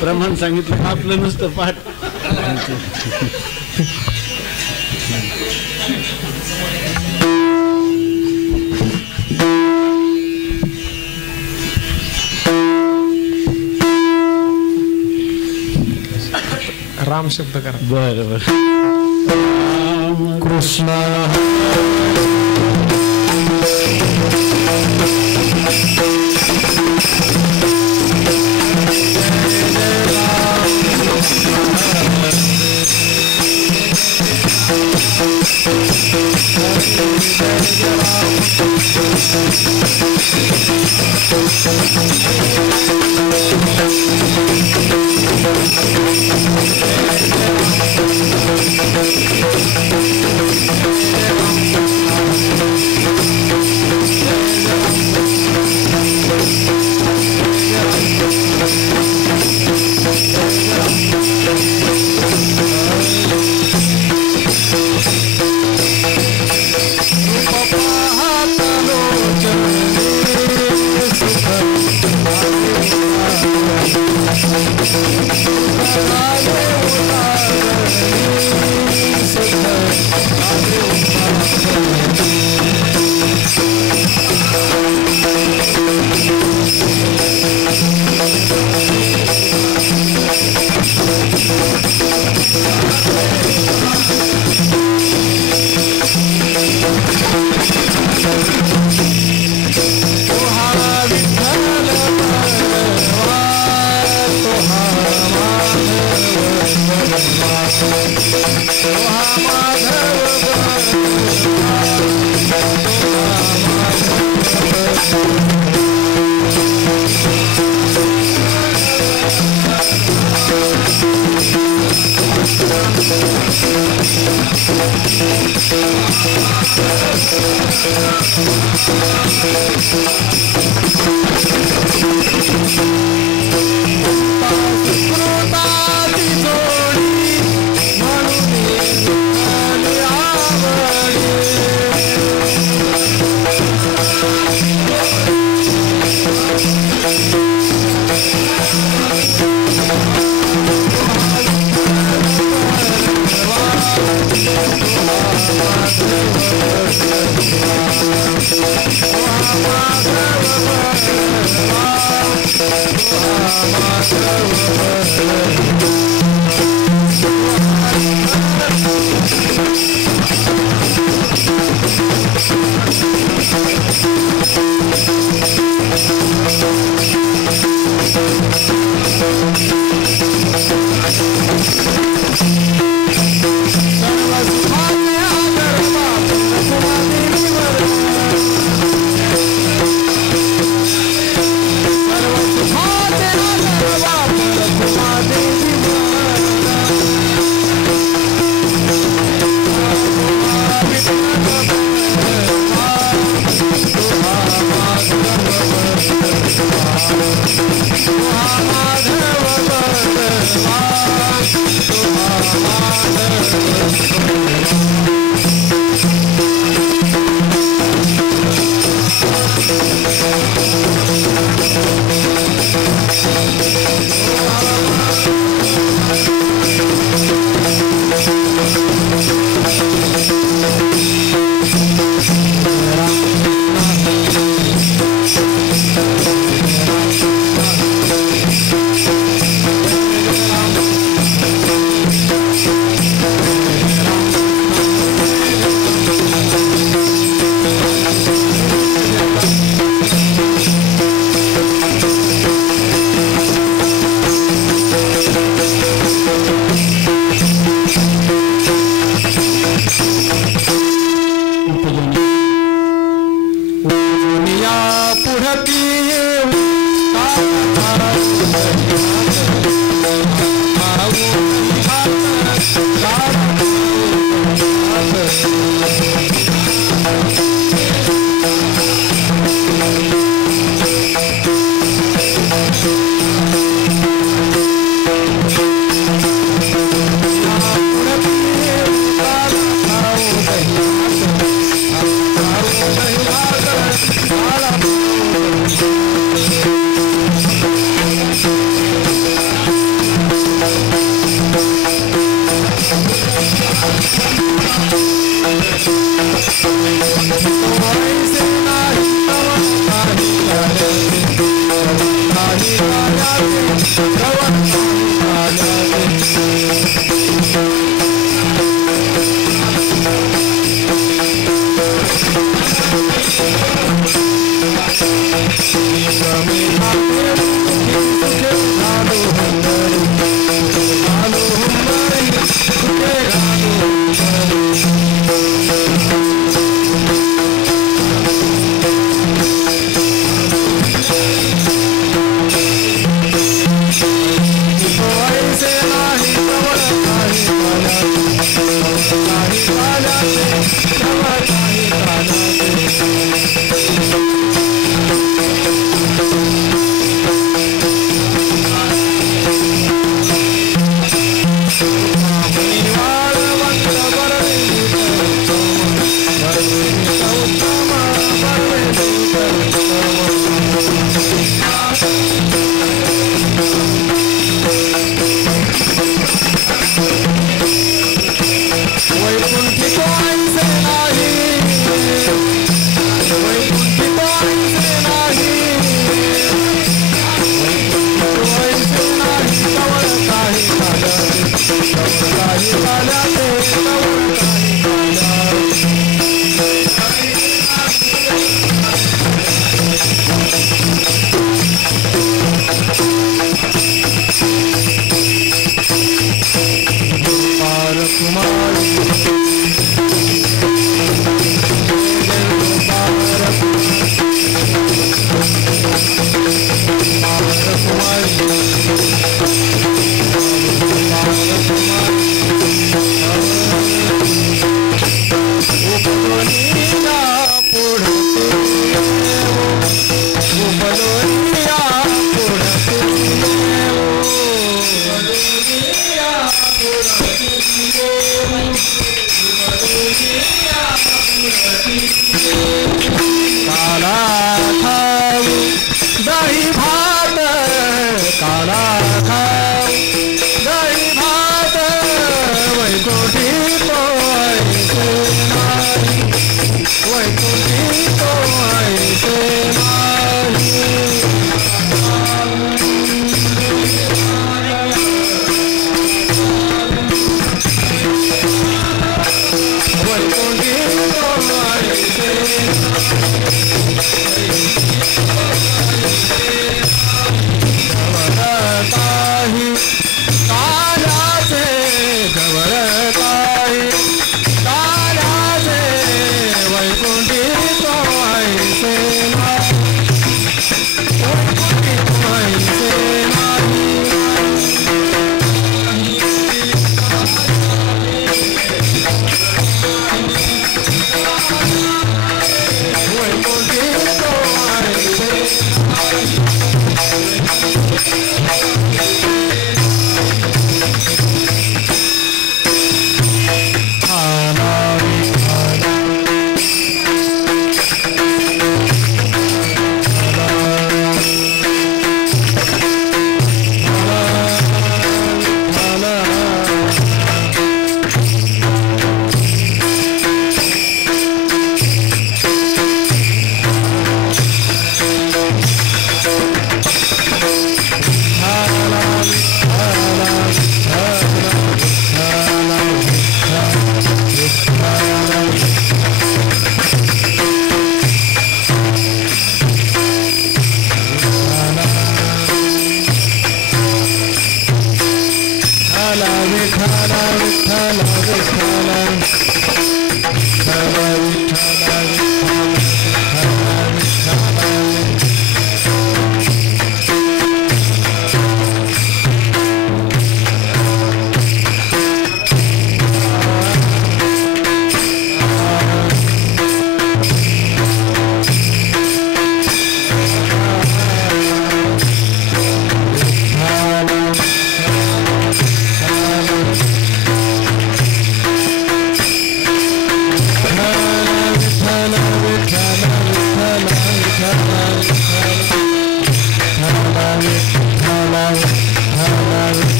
प्रमाण सांगितलं आपलं नुसतं पाठ. राम शब्द करा. बरं बरं. कृष्ण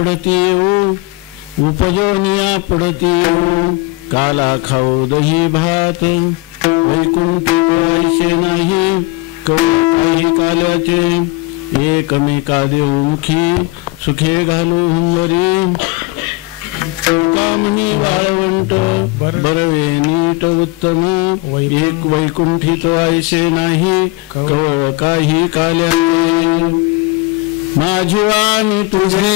पडती येऊ उपजोनिया पडती येऊ काला खाऊ दही भात वैकुंठी ऐसे नाही काही काल्याचे एकमेका देवमुखी सुखे घालू हुंबरी कामनी वाळवंट बरवे नीट उत्तम एक वैकुंठित ऐसे नाही कवळ काही काल्याचे माझी वाणी तुझे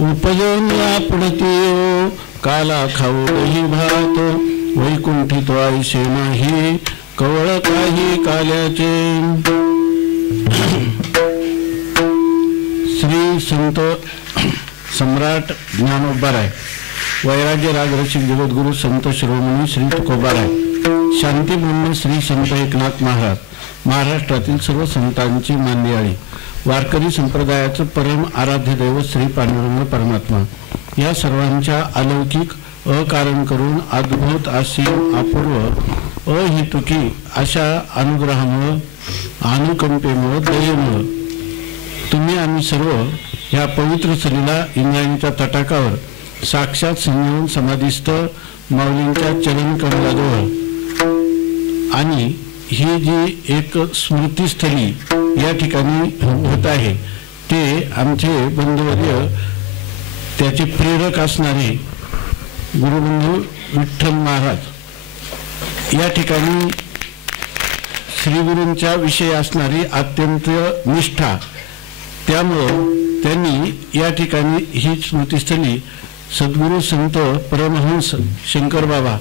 उपजोनिया पडती काला खाऊ दही भात वैकुंठित ऐसे नाही कवळ काही काल्याचे श्री संत सम्राट ज्ञानोबाराय वैराग्य राग रसिक जगद्गुरु संत शिरोमणी श्री तुकोबाराय शांती ब्रह्म श्री संत एकनाथ महाराज महाराष्ट्रातील सर्व संतांची मान्याळी वारकरी संप्रदायाचं परम आराध्य दैवत श्री पांडुरंग परमात्मा या सर्वांच्या अलौकिक अकारण करून अद्भुत असीम अपूर्व अहितुकी अशा अनुग्रहामुळं अनुकंपेमुळं दयेमुळं तुम्ही आम्ही सर्व ह्या पवित्र सलीला इंद्रायणीच्या तटाकावर साक्षात संजीवन समाधीस्थ माऊलींच्या चरण कमलाजवळ आणि ही जी एक स्मृतीस्थली या ठिकाणी होत आहे ते आमचे बंधुवर्य त्याचे प्रेरक असणारे गुरुबंधू विठ्ठल महाराज या ठिकाणी श्रीगुरूंच्या विषयी असणारी अत्यंत निष्ठा त्यामुळं त्यांनी या ठिकाणी ही स्मृतीस्थली सद्गुरू संत परमहंस शंकर बाबा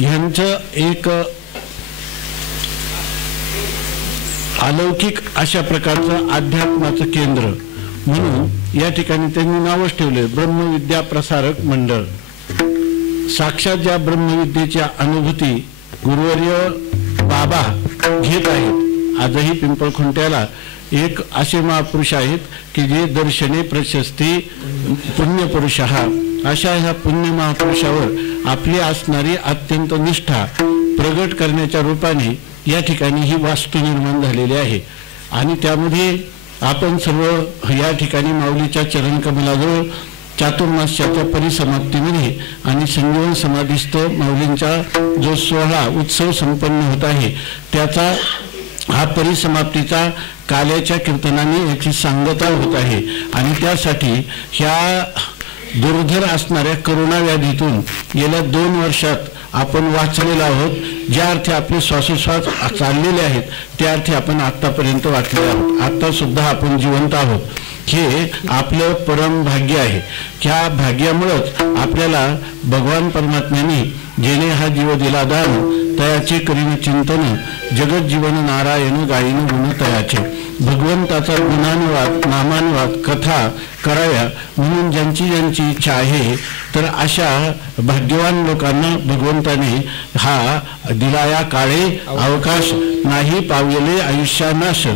यांचं एक अलौकिक अशा प्रकारचं अध्यात्माचं केंद्र म्हणून या ठिकाणी त्यांनी नावच ठेवले ब्रह्मविद्या प्रसारक मंडळ साक्षात ज्या ब्रह्मविद्येच्या अनुभूती गुरुवर्य बाबा घेत आहेत आजही पिंपळखुंट्याला एक असे महापुरुष आहेत की जे दर्शने प्रशस्ती पुण्यपुरुष अशा ह्या पुण्य महापुरुषावर आपली असणारी अत्यंत निष्ठा प्रगट करण्याच्या रूपाने या ठिकाणी ही वास्तू निर्माण झालेली आहे आणि त्यामध्ये आपण सर्व या ठिकाणी माऊलीच्या चरण कमलाजवळ चातुर्मास्याच्या परिसमाप्तीमध्ये आणि संजीवन समाधीस्थ माऊलींचा जो सोहळा उत्सव संपन्न होत आहे त्याचा हा परिसमाप्तीचा काल्याच्या कीर्तनाने याची सांगता होत आहे आणि त्यासाठी ह्या दुर्धर असणाऱ्या करोना व्याधीतून गेल्या 2 वर्षात आपण वाचलेलो आहोत ज्या अर्थी आपले श्वासोश्वास चाललेले आहेत त्या अर्थी आपण आतापर्यंत वाचले आहोत आता सुद्धा आपण जिवंत आहोत हे आपलं परम भाग्य आहे ह्या भाग्यामुळेच आपल्याला भगवान परमात्म्याने जेणे हा जीव दिला दान तयाचे करीन चिंतन जगत जीवन नारायण गायीन गुण तयाचे भगवंताचा गुणानुवाद नामानुवाद कथा कराव्या म्हणून ज्यांची ज्यांची इच्छा आहे तर अशा भाग्यवान लोकांना भगवंताने हा दिलाया काळे अवकाश नाही पावलेले आयुष्यानाश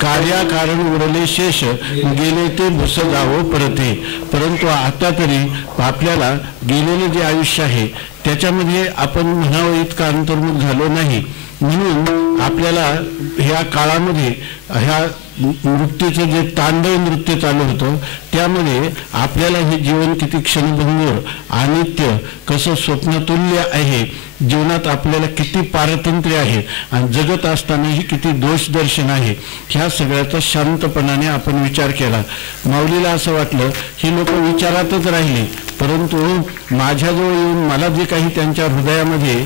कार्याकारण उरले शेष गेले ते भुस जावो परते परंतु आता तरी आपल्याला गेलेले जे आयुष्य आहे त्याच्यामध्ये आपण म्हणावं इतका अंतर्मुख झालो नाही म्हणून आपल्याला ह्या काळामध्ये ह्या मृत्यूचं जे तांडव नृत्य चालू होतं त्यामध्ये आपल्याला हे जीवन किती क्षणभंगूर अनित्य कसं स्वप्नतुल्य आहे जीवनात आपल्याला किती पारतंत्र्य आहे आणि जगत असतानाही किती दोषदर्शन आहे ह्या सगळ्याचा शांतपणाने आपण विचार केला माऊलीला असं वाटलं ही लोक विचारातच राहिली परंतु माझ्याजवळ येऊन मला जे काही त्यांच्या हृदयामध्ये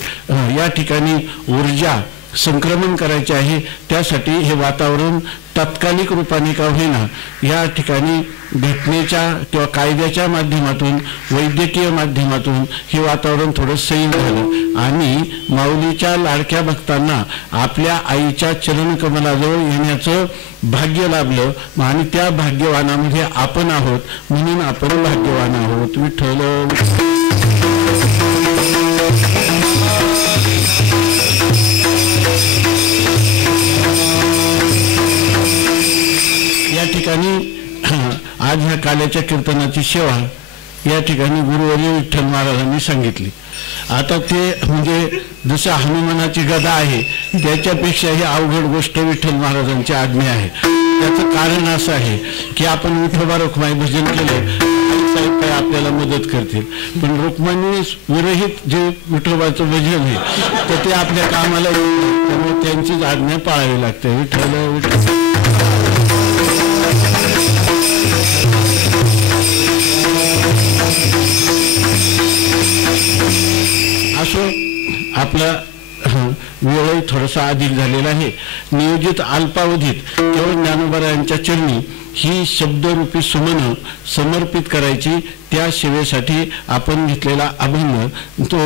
या ठिकाणी ऊर्जा संक्रमण करायचे आहे, त्यासाठी हे वातावरण तात्कालिक रूपाने का होईना या ठिकाणी घटनेच्या किंवा कायद्याच्या माध्यमातून, वैद्यकीय माध्यमातून हे वातावरण थोडं सैल झालं आणि माऊलीच्या लाडक्या भक्तांना आपल्या आईच्या चरणकमलाजवळ येण्याचं भाग्य लाभलं आणि त्या भाग्यवानामध्ये आपण आहोत, म्हणून आपण भाग्यवान आहोत. विठ्ठल. या ठिकाणी आज ह्या काल्याच्या कीर्तनाची सेवा या ठिकाणी गुरुवर्य विठ्ठल महाराजांनी सांगितली. आता ते म्हणजे जसं हनुमानाची गदा आहे त्याच्यापेक्षाही अवघड गोष्ट विठ्ठल महाराजांची आज्ञा आहे. त्याचं कारण असं आहे की आपण विठोबा रुक्माई भजन केलं साहेब काय आपल्याला मदत करतील, पण रुक्मिणी विरहित जे विठोबाचं भजन आहे तर ते आपल्या कामाला येईल, त्यामुळे त्यांचीच आज्ञा पाळावी लागते. विठ्ठल. असो, आपला वेळही थोडासा अधिक झालेला आहे. नियोजित अल्पावधीत केवळ ज्ञानोबारायांच्या चरणी ही शब्दरूपी सुमन समर्पित करायची, त्या सेवेसाठी आपण घेतलेला अभंग तो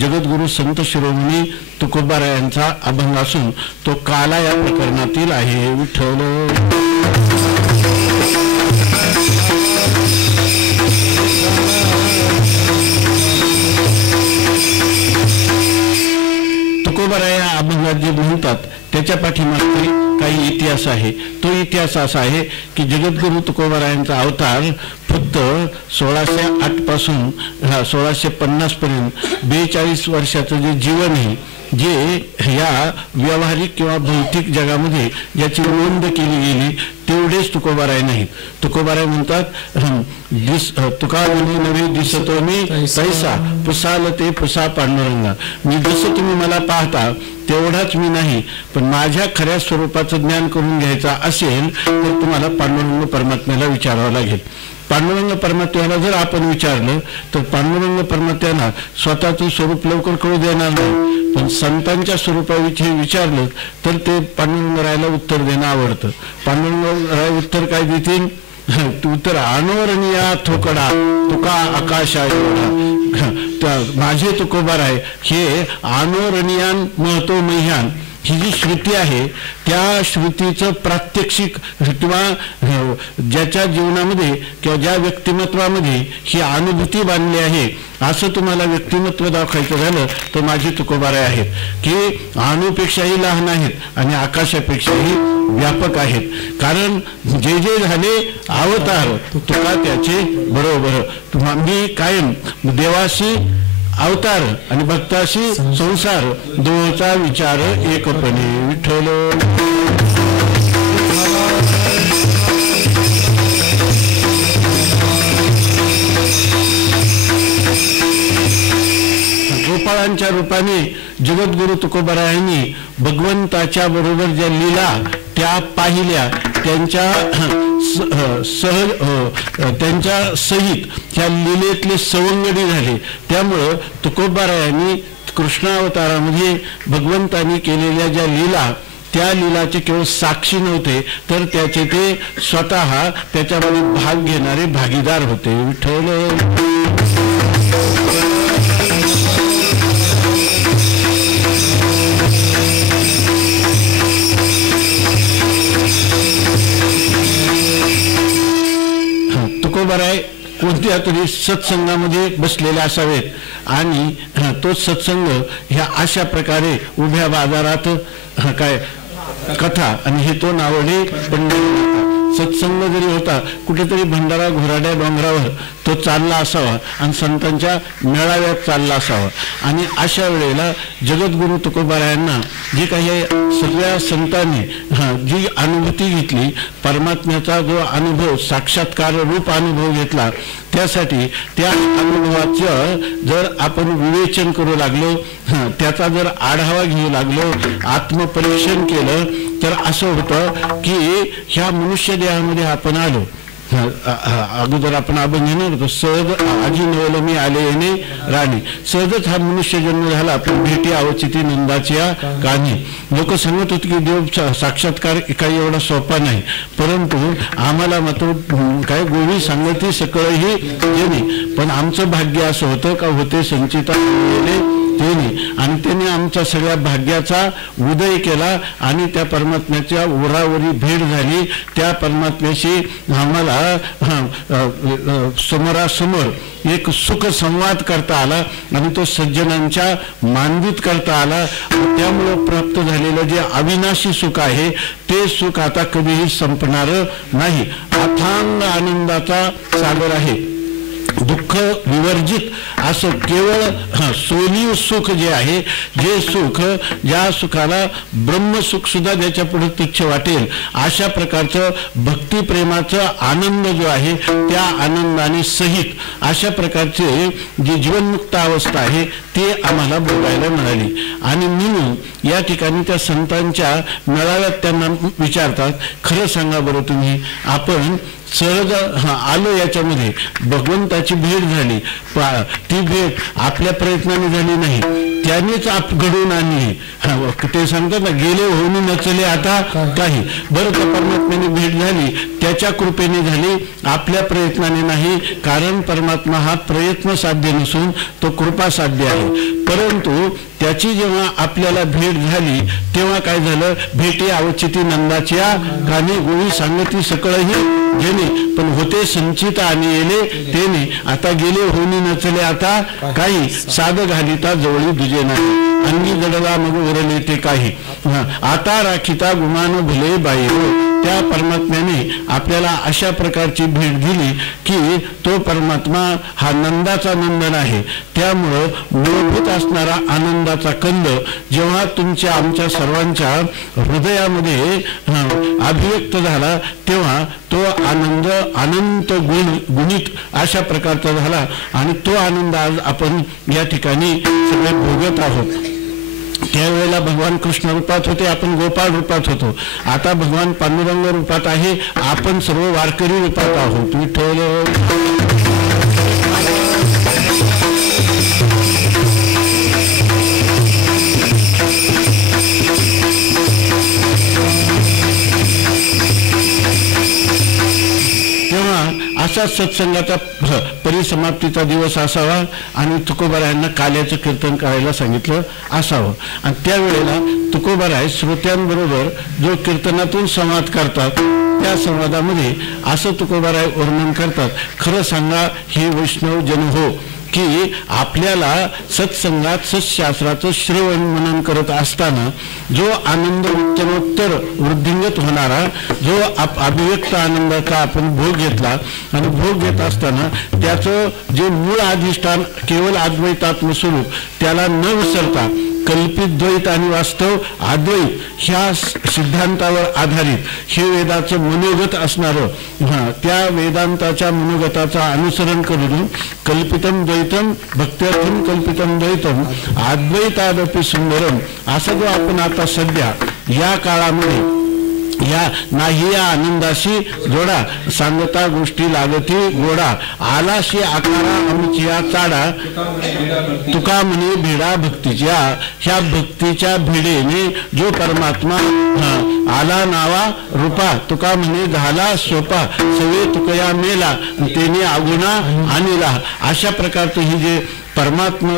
जगद्गुरु संत शिरोमणी तुकोबारायांचा अभंग असून तो काला या प्रकरणातील आहे. विठ्ठल. तुकोबाराय या अभंगात जे म्हणतात त्याच्या पाठीमागे काही इतिहास आहे. तो इतिहास असा आहे की जगद्गुरु तुकोबारायांचा अवतार फक्त 1608 पासून 1650 पर्यंत 42 वर्षाचं जे जीवन आहे, जे या व्यावहारिक किंवा भौतिक जगामध्ये ज्याची नोंद केली गेली तेवढेच तुकोबाराय नाहीत. तुकोबाराय म्हणतात तुका म्हणे नवे दिसतो मी तैसा पुसाल ते पुसा पांडुरंगा. मी जसं तुम्ही मला पाहता तेवढाच मी नाही, पण माझ्या खऱ्या स्वरूपाचं ज्ञान करून घ्यायचा असेल तर तुम्हाला पांडुरंग परमात्म्याला विचारावं लागेल. पांडुरंग परमात्म्याला जर आपण विचारलं तर पांडुरंग परमात्म्याला स्वतःचं स्वरूप लवकर कळू देणार नाही, पण संतांच्या स्वरूपाविषयी विचारलं तर ते पांडुरंगरायला उत्तर देणं आवडतं. पांडुरंगराय उत्तर काय देतील? उत्तर अनोरणीया थोकडा तुका आकाशा एवढा. माझे तुकोबाराय हे अनोरणीयान महतो मह्यान ही जी श्रुती आहे त्या श्रुतीचं प्रात्यक्षिक किंवा ज्याच्या जीवनामध्ये किंवा ज्या व्यक्तिमत्वामध्ये ही अनुभूती बांधली आहे असं तुम्हाला व्यक्तिमत्व दाखवायचं झालं तर माझी तुकोबाराय आहेत की अणुपेक्षाही लहान आहेत आणि आकाशापेक्षाही व्यापक आहेत. कारण जे जे झाले अवतार तुका त्याचे बरोबर. मी कायम देवाशी अवतार आणि भक्ताशी संसार दोचा विचार एकपणे. विठ्ठल. गोपाळांच्या रूपाने जगद्गुरु तुकोबारायांनी भगवंताच्या बरोबर ज्या लीला त्या पाहिल्या, त्यांच्या सहित त्या लीलेतले सवंगडी झाले. त्यामुळं तुकोबारायांनी कृष्णावतारामध्ये भगवंतांनी केलेल्या ज्या लीला त्या लीलाचे केवळ साक्षी नव्हते तर त्याचे ते स्वतः त्याच्यामध्ये भाग घेणारे भागीदार होते. विठ्ठल. तुकोबाराय कोणत्या तरी सत्संगामध्ये बसलेले असावेत आणि तो सत्संग ह्या अशा प्रकारे उभ्या बाजारात काय कथा आणि हे तो नावडे पंडित सत्संग जरी होता कुठेतरी भंडारा घोराड्या डोंगरावर तो चालला असावा आणि संतांच्या मेळाव्यात चालला असावा. आणि अशा वेळेला जगद्गुरु तुकोबारायांना जे काही सगळ्या संतांनी जी अनुभूती घेतली, परमात्म्याचा जो अनुभव साक्षात्कार रूप अनुभव घेतला, त्यासाठी त्या अनुभवाचं जर आपण विवेचन करू लागलो, त्याचा जर आढावा घेऊ लागलो, आत्मपरीक्षण केलं तर असं होतं की ह्या मनुष्य देहामध्ये आपण आलो अगोदर आपण अभंग घेणार होतो. सहज आजी नवल मी आले येणे राणी. सहजच हा मनुष्य जन्म झाला, पण भेटी अवचिती नंदाची कहाणी. लोक सांगत होते की देव साक्षात्कार काही एवढा सोपा नाही, परंतु आम्हाला मात्र काय गोवी सांगती सकळही जेणे. पण आमचं भाग्य असं होतं का होते संचिता आणि त्याने आमच्या सगळ्या भाग्याचा उदय केला आणि त्या परमात्म्याच्या उरावरी भेट झाली. त्या परमात्म्याशी आम्हाला समोरासमोर एक सुख संवाद करता आला आणि तो सज्जनांच्या मानवित करता आला. त्यामुळं प्राप्त झालेलं जे अविनाशी सुख आहे ते सुख आता कधीही संपणार नाही. अथांग आनंदाचा सागर आहे, दुःख विवर्जित असं केवळ सोनीव सुख जे आहे, जे सुख ज्या सुखाला ब्रह्मसुख सुद्धा ज्याच्या पुढे तुच्छ वाटेल, अशा प्रकारचं भक्तिप्रेमाचं आनंद जो आहे त्या आनंदाने सहित अशा प्रकारचे जी जीवनमुक्त अवस्था आहे ते आम्हाला भोगायला मिळाली. आणि म्हणून या ठिकाणी त्या संतांच्या मेळाव्यात त्यांना विचारतात, खरं सांगा बरं तुम्ही, आपण सहज आलो याच्यामध्ये भगवंताची भेट झाली, ती भेट आपल्या प्रयत्नाने झाली नाही, त्यानेच घडवून आणली. ते सांगतात ना, गेले होऊन नचले आता काही. बरं, त्या परमात्म्याने भेट झाली, त्याच्या कृपेने झाली, आपल्या प्रयत्नाने नाही. कारण परमात्मा हा प्रयत्न साध्य नसून तो कृपा साध्य आहे. परंतु त्याची जेव्हा आपल्याला भेट झाली तेव्हा काय झालं, भेटी अवचिती नंदाच्या गाणी गोवी सांगती सकळही जेणे. पण होते संचित आणि येले तेने. आता गेले होऊन नचले आता काही, साध घालिता जवळी दुजे नाही. अंगी जडला मग उरले ते काही, आता राखिता गुमान भुले बाई. त्या परमात्म्याने आपल्याला अशा प्रकारची भेट दिली की तो परमात्मा हा नंदाचा नंदन आहे. त्यामुळं मूलभूत असणारा आनंदाचा कंद जेव्हा तुमच्या आमच्या सर्वांच्या हृदयामध्ये अभिव्यक्त झाला तेव्हा तो आनंद अनंत गुणित अशा प्रकारचा झाला. आणि तो आनंद आज आपण या ठिकाणी सगळे भोगत आहोत. त्यावेळेला भगवान कृष्ण रूपात होते, आपण गोपाळ रूपात होतो. आता भगवान पांडुरंग रूपात आहे, आपण सर्व वारकरी रूपात आहोत. विठ्ठल असा सत्संगाचा परिसमाप्तीचा दिवस असावा आणि तुकोबारायांना काल्याचं कीर्तन करायला सांगितलं असावं. आणि त्यावेळेला तुकोबाराय श्रोत्यांबरोबर जो कीर्तनातून संवाद करतात त्या संवादामध्ये असं तुकोबाराय वर्णन करतात, खरं सांगा हे वैष्णव जन हो, की आपल्याला सत्संगात सत्शास्त्राचं श्रवण मनन करत असताना जो आनंद उत्तरोत्तर वृद्धिंगत होणारा जो अभिव्यक्त आनंदाचा आपण भोग घेतला आणि भोग घेत असताना त्याचं जे मूळ अधिष्ठान केवळ अद्वैतात्म स्वरूप त्याला न विसरता कल्पित द्वैत आणि वास्तव अद्वैत ह्या सिद्धांतावर आधारित हे वेदाचं मनोगत असणारं त्या वेदांताच्या मनोगताचा अनुसरण करून कल्पितम द्वैतम भक्त्यर्थम कल्पितम द्वैतम अद्वैतादपि सुंदरम असा जो आपण आता सध्या या काळामध्ये या नाही या आनंदाशी जोडा सांगता गोष्टी लागती गोडा आलाशी आकारा आमच्या चाडा तुका म्हणे भिडा भक्तीच्या. ह्या भक्तीच्या भिडेने जो परमात्मा आला नावा रूपा तुका म्हणे झाला सोपा सवे तुकया मेला तेने आगुणा आणला. अशा प्रकारचं ही जे परमात्मा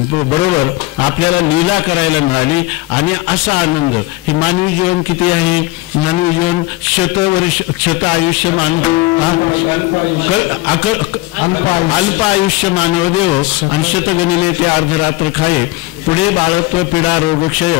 बरोबर आपल्याला लीला करायला मिळाली. आणि असा आनंद हे मानवी जीवन किती आहे, मानवी जीवन शत आयुष्य अल्प आयुष्य मानव देव आणि शतगणिले ते अर्धरात्र खाये पुढे बाळत्व पिढा रोगक्षय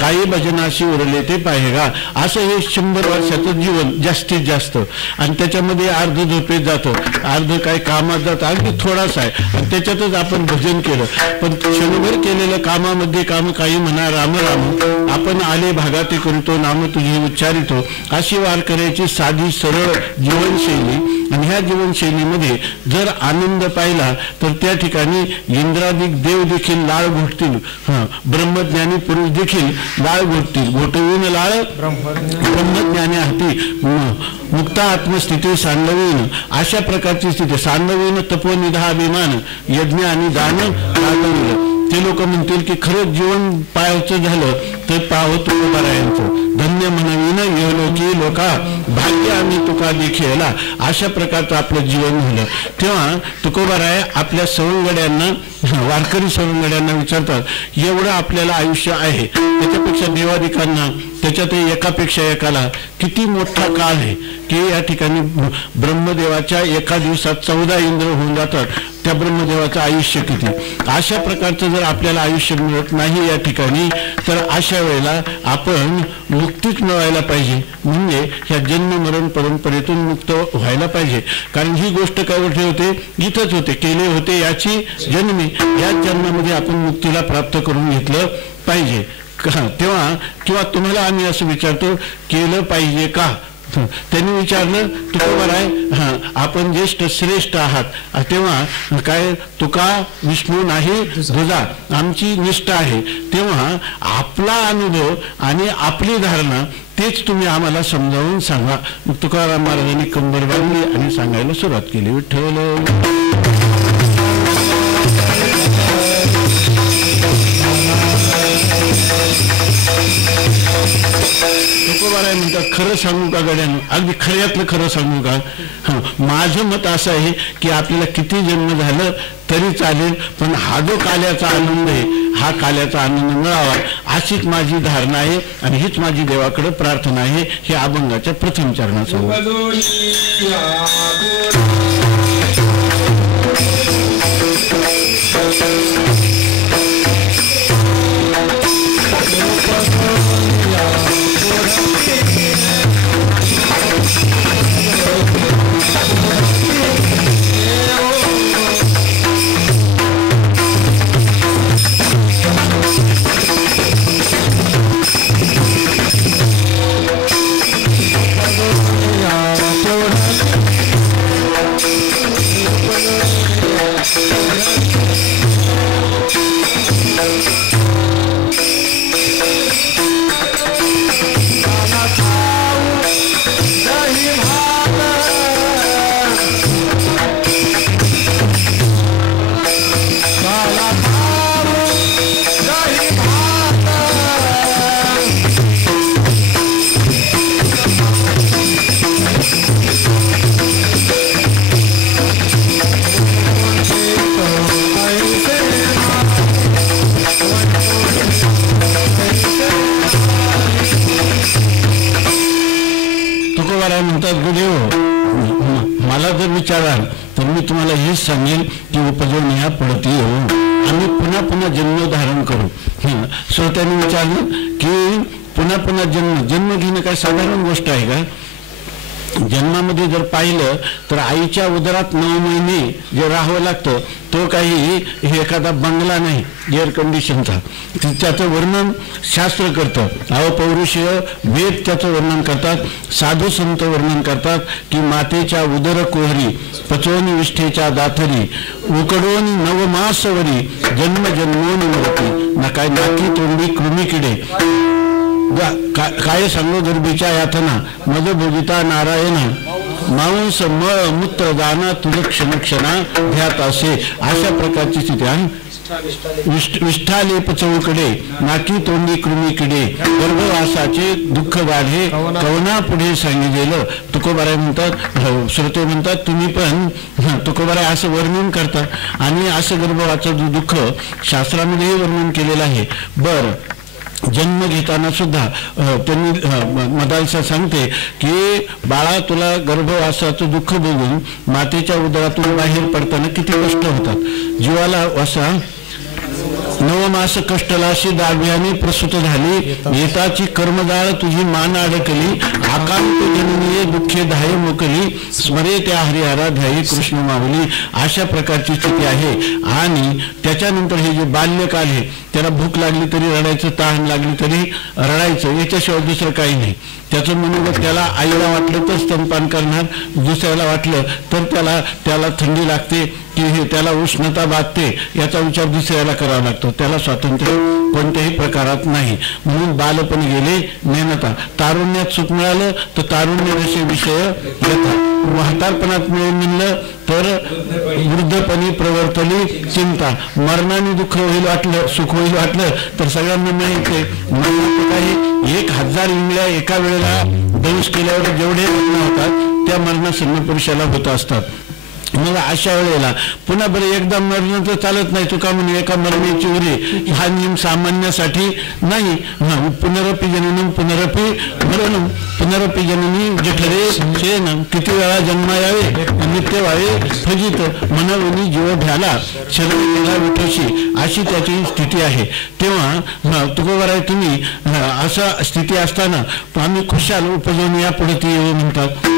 काही भजनाशी उरले ते पाहेगा. असं हे 100 वर्षाचं जीवन जास्तीत जास्त. आणि त्याच्यामध्ये अर्ध झोपेत जातं, अर्ध काय कामात जातं, अगदी थोडासा आहे. आणि त्याच्यातच आपण भजन केलं, पण क्षणभर केलेलं कामामध्ये काम काही म्हणा राम राम आपण आले भागाते करीतो नाम तुझे उच्चारितो अशी वारकऱ्याची साधी सरळ जीवनशैली. आणि ह्या जीवनशैलीमध्ये जर आनंद पाहिला तर त्या ठिकाणी इंद्रादिक देव देखील लाळ घोटतील. ब्रह्मज्ञानी पुरुष देखील लाळ घोटतील, घोटवीन लाळ ब्रह्मज्ञानी हाती मुक्ता आत्मस्थिती सांडवीन. अशा प्रकारची स्थिती सांडवीन तपोनिधाभिमान यज्ञ आणि दान लागविलं. ते लोक म्हणतील की खरंच जीवन पायाचं झालं तर पाहू तुकोबारायांचं. धन्य म्हणवीन येलोकी लोका भाग्य आणि तुका देखील. अशा प्रकारचं आपलं जीवन झालं. तेव्हा तुकोबाराय आपल्या सवंगड्यांना, वारकरी सवंगड्यांना विचारतात एवढं आपल्याला आयुष्य आहे, त्याच्यापेक्षा देवादिकांना त्याच्यातही एकापेक्षा एकाला किती मोठा काळ आहे की या ठिकाणी ब्रह्मदेवाच्या एका दिवसात 14 इंद्र होऊन जातात. त्या ब्रह्मदेवाचं आयुष्य किती. अशा प्रकारचं जर आपल्याला आयुष्य मिळत नाही या ठिकाणी तर अशा वेळेला आपण मुक्तीच मिळवायला पाहिजे. म्हणजे ह्या जन्म मरण परंपरेतून मुक्त व्हायला पाहिजे. कारण ही गोष्ट काय होते इथंच होते, केले होते याची जन्मी, याच जन्मामध्ये आपण मुक्तीला प्राप्त करून घेतलं पाहिजे. तेव्हा किंवा तुम्हाला आम्ही असं विचारतो केलं पाहिजे का. त्यांनी विचारलं तुकोबाराय आपण ज्येष्ठ श्रेष्ठ आहात तेव्हा काय तुका विष्णू नाही तुझा आमची निष्ठा आहे. तेव्हा आपला अनुभव आणि आपली धारणा तेच तुम्ही आम्हाला समजावून सांगा. तुकाराम महाराजांनी कंबर बांधली आणि सांगायला सुरुवात केली. विठ्ठल तुकोबाराय म्हणतात खरं सांगू का गड्यानं, अगदी खऱ्यातलं खरं सांगू का. माझं मत असं आहे की आपल्याला किती जन्म झालं तरी चालेल, पण हा जो काल्याचा आनंद आहे हा काल्याचा आनंद मिळावा अशीच माझी धारणा आहे आणि हीच माझी देवाकडे प्रार्थना आहे. हे अभंगाच्या प्रथम चरणाचं. मला जर विचाराल तर मी तुम्हाला हेच सांगेन की उपजवून ह्या पडती येऊन आम्ही पुन्हा पुन्हा जन्म धारण करू. श्रोत्यांनी विचारलं की पुन्हा पुन्हा जन्म घेणं काय साधारण गोष्ट आहे का. जन्मामध्ये जर पाहिलं तर आईच्या उदरात 9 महिने जे राहावं लागतं तो काही एखादा बंगला नाही एअर कंडिशनचा. त्याचं वर्णन शास्त्र करतं. अवपौरुषीय वेद त्याचं वर्णन करतात. साधू संत वर्णन करतात की मातेच्या उदर कोहरी पचवून विष्ठेच्या दाथरी उकडून 9 मासवरी जन्म जन्मोन मरती ना काय नाकी तोंडी कृमिकिडे काय सांगो गर्भीच्या यातना मद भोगिता नारायण मांस मळ मूत्र दाना तुझ क्षणक्षणा ध्यात असे. अशा प्रकारची स्थिती आहे. विष्ठालेप चौकडे नाकी तोंडी कृमिकिडे गर्भवासाचे दुःख वाढे कवना पुढे सांगितलेलं. तुकोबाराय म्हणतात, श्रोते म्हणतात तुम्ही पण तुकोबाराय असं वर्णन करतात आणि असं गर्भवासाचं दुःख शास्त्रामध्येही वर्णन केलेलं आहे. बरं जन्म घेताना सुद्धा त्यांनी मदालसा सांगते की बाळा तुला गर्भवासाचं दुःख बघून मातेच्या उदरातून बाहेर पडताना किती कष्ट होतात. जीवाला असा 9 मास कष्टलाशी दाव्याने प्रसूत झाली येताची कर्मदाळ तुझी मान अडकली आकांत जननीय दुःखे धाय मोकली स्मरे त्या हरिहराध्यायी कृष्ण माऊली. अशा प्रकारची स्थिती आहे. आणि त्याच्यानंतर हे जे बाल्यकाल आहे त्याला भूक लागली तरी रडायचं, तहान लागली तरी रडायचं, याच्याशिवाय दुसरं काही नाही. त्याचं मनोगत त्याला आईला वाटलं तर स्तनपान करणार, दुसऱ्याला वाटलं तर त्याला थंडी लागते की त्याला उष्णता बाधते याचा विचार दुसऱ्याला करावा लागतो. त्याला स्वातंत्र्य कोणत्याही प्रकारात नाही. म्हणून बालपण गेले नेनता. तारुण्यात सुख मिळालं तर तारुण्य विषय येतात. म्हातारपणात मिळून म्हणलं तर वृद्धपणी प्रवर्तली चिंता. मरणाने दुःख होईल वाटलं, सुख होईल वाटलं तर सगळ्यांना मिळते. काही 1000 इंगळ्या एका वेळेला दंश केल्यावर जेवढे मरण होतात त्या मरणासन्न पुरुषाला होत असतात. मग अशा वेळेला पुन्हा बरं एकदा मरण तर चालत नाही. तुका म्हणे एका मरणाची उरी हा नियम सामान्यासाठी नाही. पुनरपी जननम पुनरपी मरणम पुनरपी जननी जठरे शेन. किती वेळा जन्मा यावे नित्य व्हावे फजित. मनवनी जीव भ्याला शरीराला विठोशी अशी त्याची स्थिती आहे. तेव्हा तुकोबाराय तुम्ही असा स्थिती असताना आम्ही खुशाल उपजून या पुढे ती येऊ म्हणतात.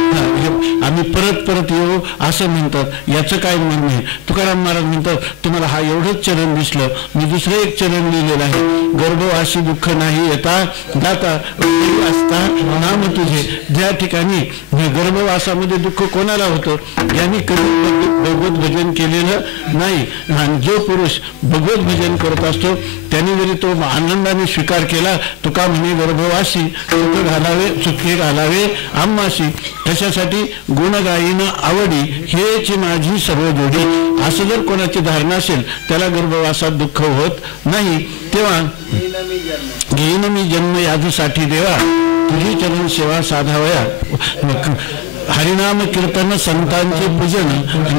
आम्ही परत परत येऊ असं म्हणतात. याचं काय म्हणणं आहे? तुकाराम महाराज म्हणतात तुम्हाला हा एवढंच चरण दिसलं, मी दुसरं एक चरण लिहिलेलं आहे. गर्भवासी दुःख नाही येता जाता असता नाम तुझे. ज्या ठिकाणी गर्भवासामध्ये दुःख कोणाला होतं? ज्यांनी कधी भगवत भजन केलेलं नाही. आणि जो पुरुष भगवत भजन करत असतो त्यांनी जरी तो आनंदाने स्वीकार केला, तुका म्हणे गर्भवासी सुख घालावे सुखे घालावे आम्हाशी. त्याच्यासाठी गुणगायीनं आवडी हेच माझी सर्व जोडी. असं जर कोणाची धारणा असेल त्याला गर्भवासात दुःख होत नाही. तेव्हा घेईन मी जन्म यादसाठी देवा तुझी चरण सेवा साधावया. हरिनाम कीर्तन संतांचे पूजन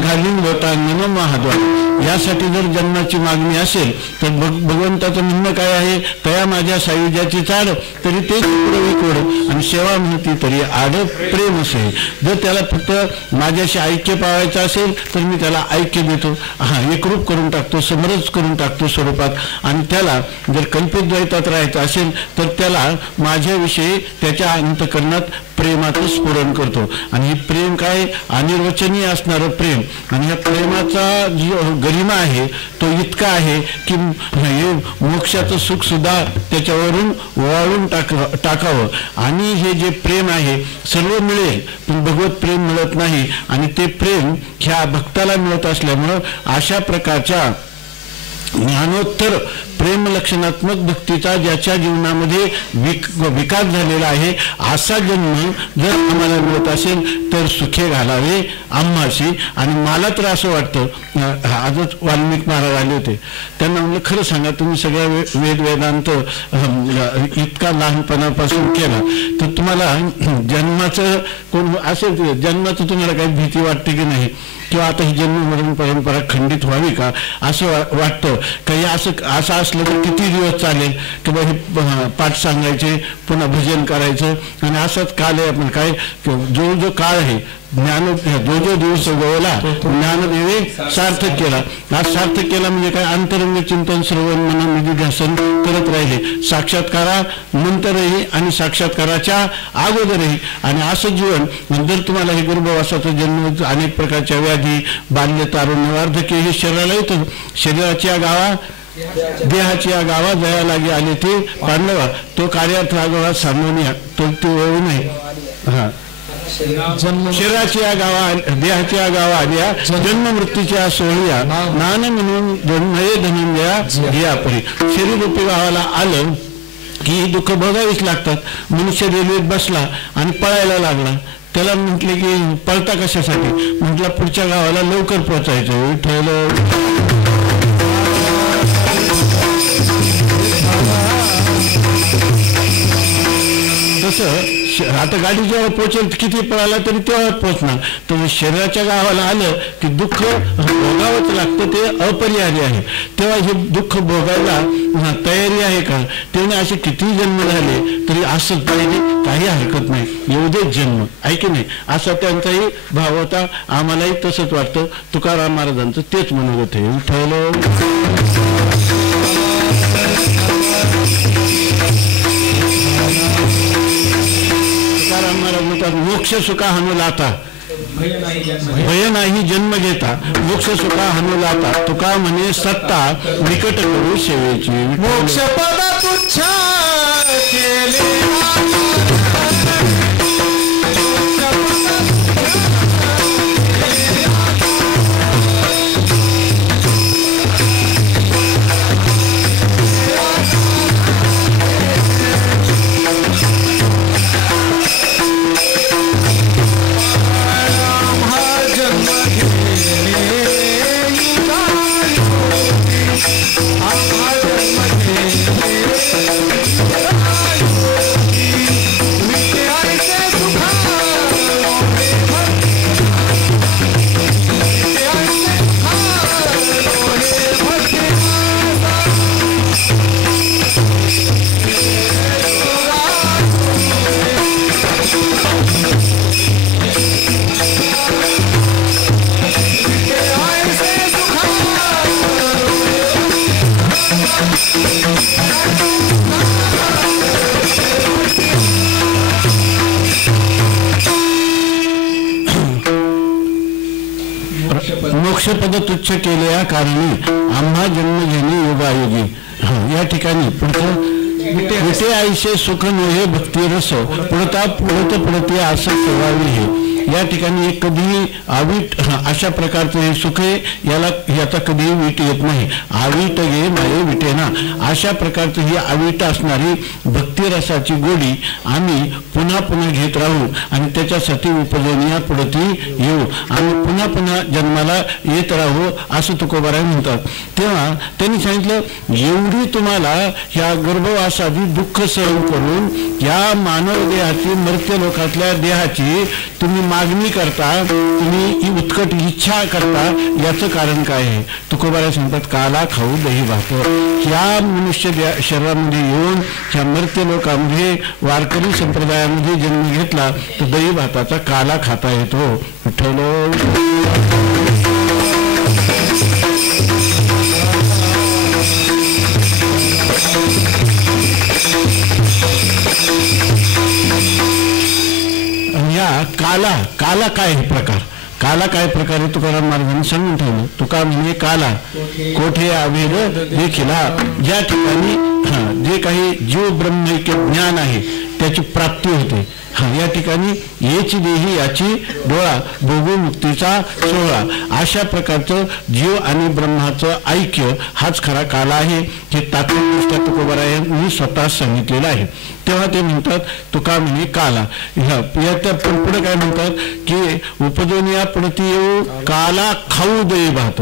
घालीन लोटांगण महाद्वार. यासाठी जर जन्माची मागणी असेल तर भगवंताचं म्हणणं काय आहे? तया माझ्या सायुज्याची चाड तरी तेच पुरवी कोड आणि सेवा म्हणती तरी आड प्रेम असे. जर त्याला फक्त माझ्याशी ऐक्य पावायचं असेल तर मी त्याला ऐक्य देतो, एकरूप करून टाकतो, समरस करून टाकतो स्वरूपात. आणि त्याला जर कल्पित द्वैतात राहायचं असेल तर त्याला माझ्याविषयी त्याच्या अंतकरणात प्रेमाचं स्फुरण करतो. आणि हे प्रेम काय? अनिर्वचनीय असणारं प्रेम. आणि ह्या प्रेमाचा जो गरिमा आहे तो इतका आहे की हे मोक्षाचं सुख सुद्धा त्याच्यावरून वाळून टाकावं. आणि हे जे प्रेम आहे सर्व मिळेल पण भगवत प्रेम मिळत नाही. आणि ते प्रेम ह्या भक्ताला मिळत असल्यामुळं अशा प्रकारच्या ज्ञानोत्तर प्रेम लक्षणात्मक भक्तीचा ज्याच्या जीवनामध्ये विकास झालेला आहे असा जन्म जर आम्हाला मिळत असेल तर सुखे घालावे आम्हाशी. आणि मला तर असं वाटतं, आजच वाल्मिक महाराज आले होते, त्यांना म्हणलं खरं सांगा तुम्ही सगळ्या वेद वेदांत इतका लहानपणापासून केला तर तुम्हाला जन्माचं कोण असेल जन्माचं तुम्हाला काही भीती वाटते की नाही? किंवा आता ही जन्म मरण परंपरा खंडित व्हावी का असं वाटतं? काही असं असलं तर किती दिवस चालेल किंवा हे पाठ सांगायचे पुन्हा भजन करायचं आणि असाच काल आहे. आपण काय जो काळ आहे ज्ञान जो दिवस उगवला ज्ञानदेवे सार्थक केला. आज सार्थक केला म्हणजे काय? अंतरंग चिंतन श्रवण मन निधिध्यासन करत राहिले साक्षात्कारा नंतरही आणि साक्षात्काराच्या अगोदरही. आणि असं जीवन जर तुम्हाला हे गर्भवासाचा जन्म अनेक प्रकारच्या व्याधी बाल्य तारुण्य वार्धक्य हे शरीराला येतं. शरीराच्या गावा देहाची या गावा जया लागे आले ते पांडवा तो कार्यार्थ गावा सामान्य तो होऊ नये. शरीराची या गावा देहाच्या गावा आल्या जन्म मृत्यूच्या सोहळ्या नान म्हणून नये धनंजया जिया परी. शरीर रूपी गावाला आलं की दुःख भोगावीच लागतात. मनुष्य रेल्वेत बसला आणि पळायला लागला, त्याला म्हटले की पळता कशासाठी? म्हटलं पुढच्या गावाला लवकर पोहोचायचं. विठ्ठल तसं आता गाडी जेव्हा पोहोचेल किती पळाला तरी तेव्हा पोहोचणार. तर शरीराच्या गावाला आलं की दुःख भोगावंच लागतं, ते अपरिहार्य आहे. तेव्हा हे दुःख भोगायला तयारी आहे का? त्याने असे किती जन्म झाले तरी असंच पाहिजे, काही हरकत नाही, येऊ दे जन्म, ऐके नाही असा त्यांचाही भाव होता. आम्हालाही तसंच वाटतं. तुकाराम महाराजांचं तेच म्हणत होते. मोक्ष सुखा हनुलाता भय नाही जन्म घेता. मोक्ष सुखा हनुलाता तुका म्हणे सत्ता निकट करू सेवेची. मोक्ष पद तुच्छ केले वृक्षपद तुच्छ केले या कारणी आम्हा जन्म घेणे योगायोगी. या ठिकाणी पुढचं विटे आईशे सुख नोहे भक्ती रस पुढता पुढते असं सेवावी हे. या ठिकाणी एक कधीही आवीट अशा प्रकारचं हे सुख आहे याचा कधीही वीट येत नाही. आवीट गे माये विटेना अशा प्रकारचं ही आवीट असणारी भक्तिरसाची गोडी आम्ही पुन्हा पुन्हा घेत राहू आणि त्याच्यासाठी उपजनिया पुढती येऊ आणि पुन्हा पुन्हा जन्माला येत राहू असं तुकोबाराय म्हणतात. तेव्हा त्यांनी सांगितलं एवढी तुम्हाला ह्या गर्भवासादी दुःख सहन करून या मानव देहाची मर्त्य लोकातल्या देहाची तुम्ही मागणी करता, तुम्ही ही उत्कट इच्छा करता, याचं कारण काय आहे? तुकोबाराय सांगतात काला खाऊ दही भात. ह्या मनुष्य शरीरामध्ये येऊन ह्या मर्त्य लोकांमध्ये वारकरी संप्रदायामध्ये जन्म घेतला तर दही भाताचा काला खाता येतो. विठ्ठल काला काय हे प्रकार? काला काय प्रकार आहे? तुकाराम महाराजांनी सांगून ठेवलं. तुका म्हणजे काला कोठे अभेद देखिला. ज्या ठिकाणी जे काही जीव ब्रह्मैक्य ज्ञान आहे त्याची प्राप्ती होते. या ठिकाणी येची देही याची डोळा भोगू मुक्तीचा सोहळा अशा प्रकारचं जीव आणि ब्रह्माचं ऐक्य हाच खरा काला आहे. हे तात्विकदृष्ट्या तुकोबारायांनी स्वतः सांगितलेलं आहे. तेव्हा ते म्हणतात तुका म्हणजे काला. पुढे काय म्हणतात की उपजनिया पुढती येऊ काला खाऊ दे भात.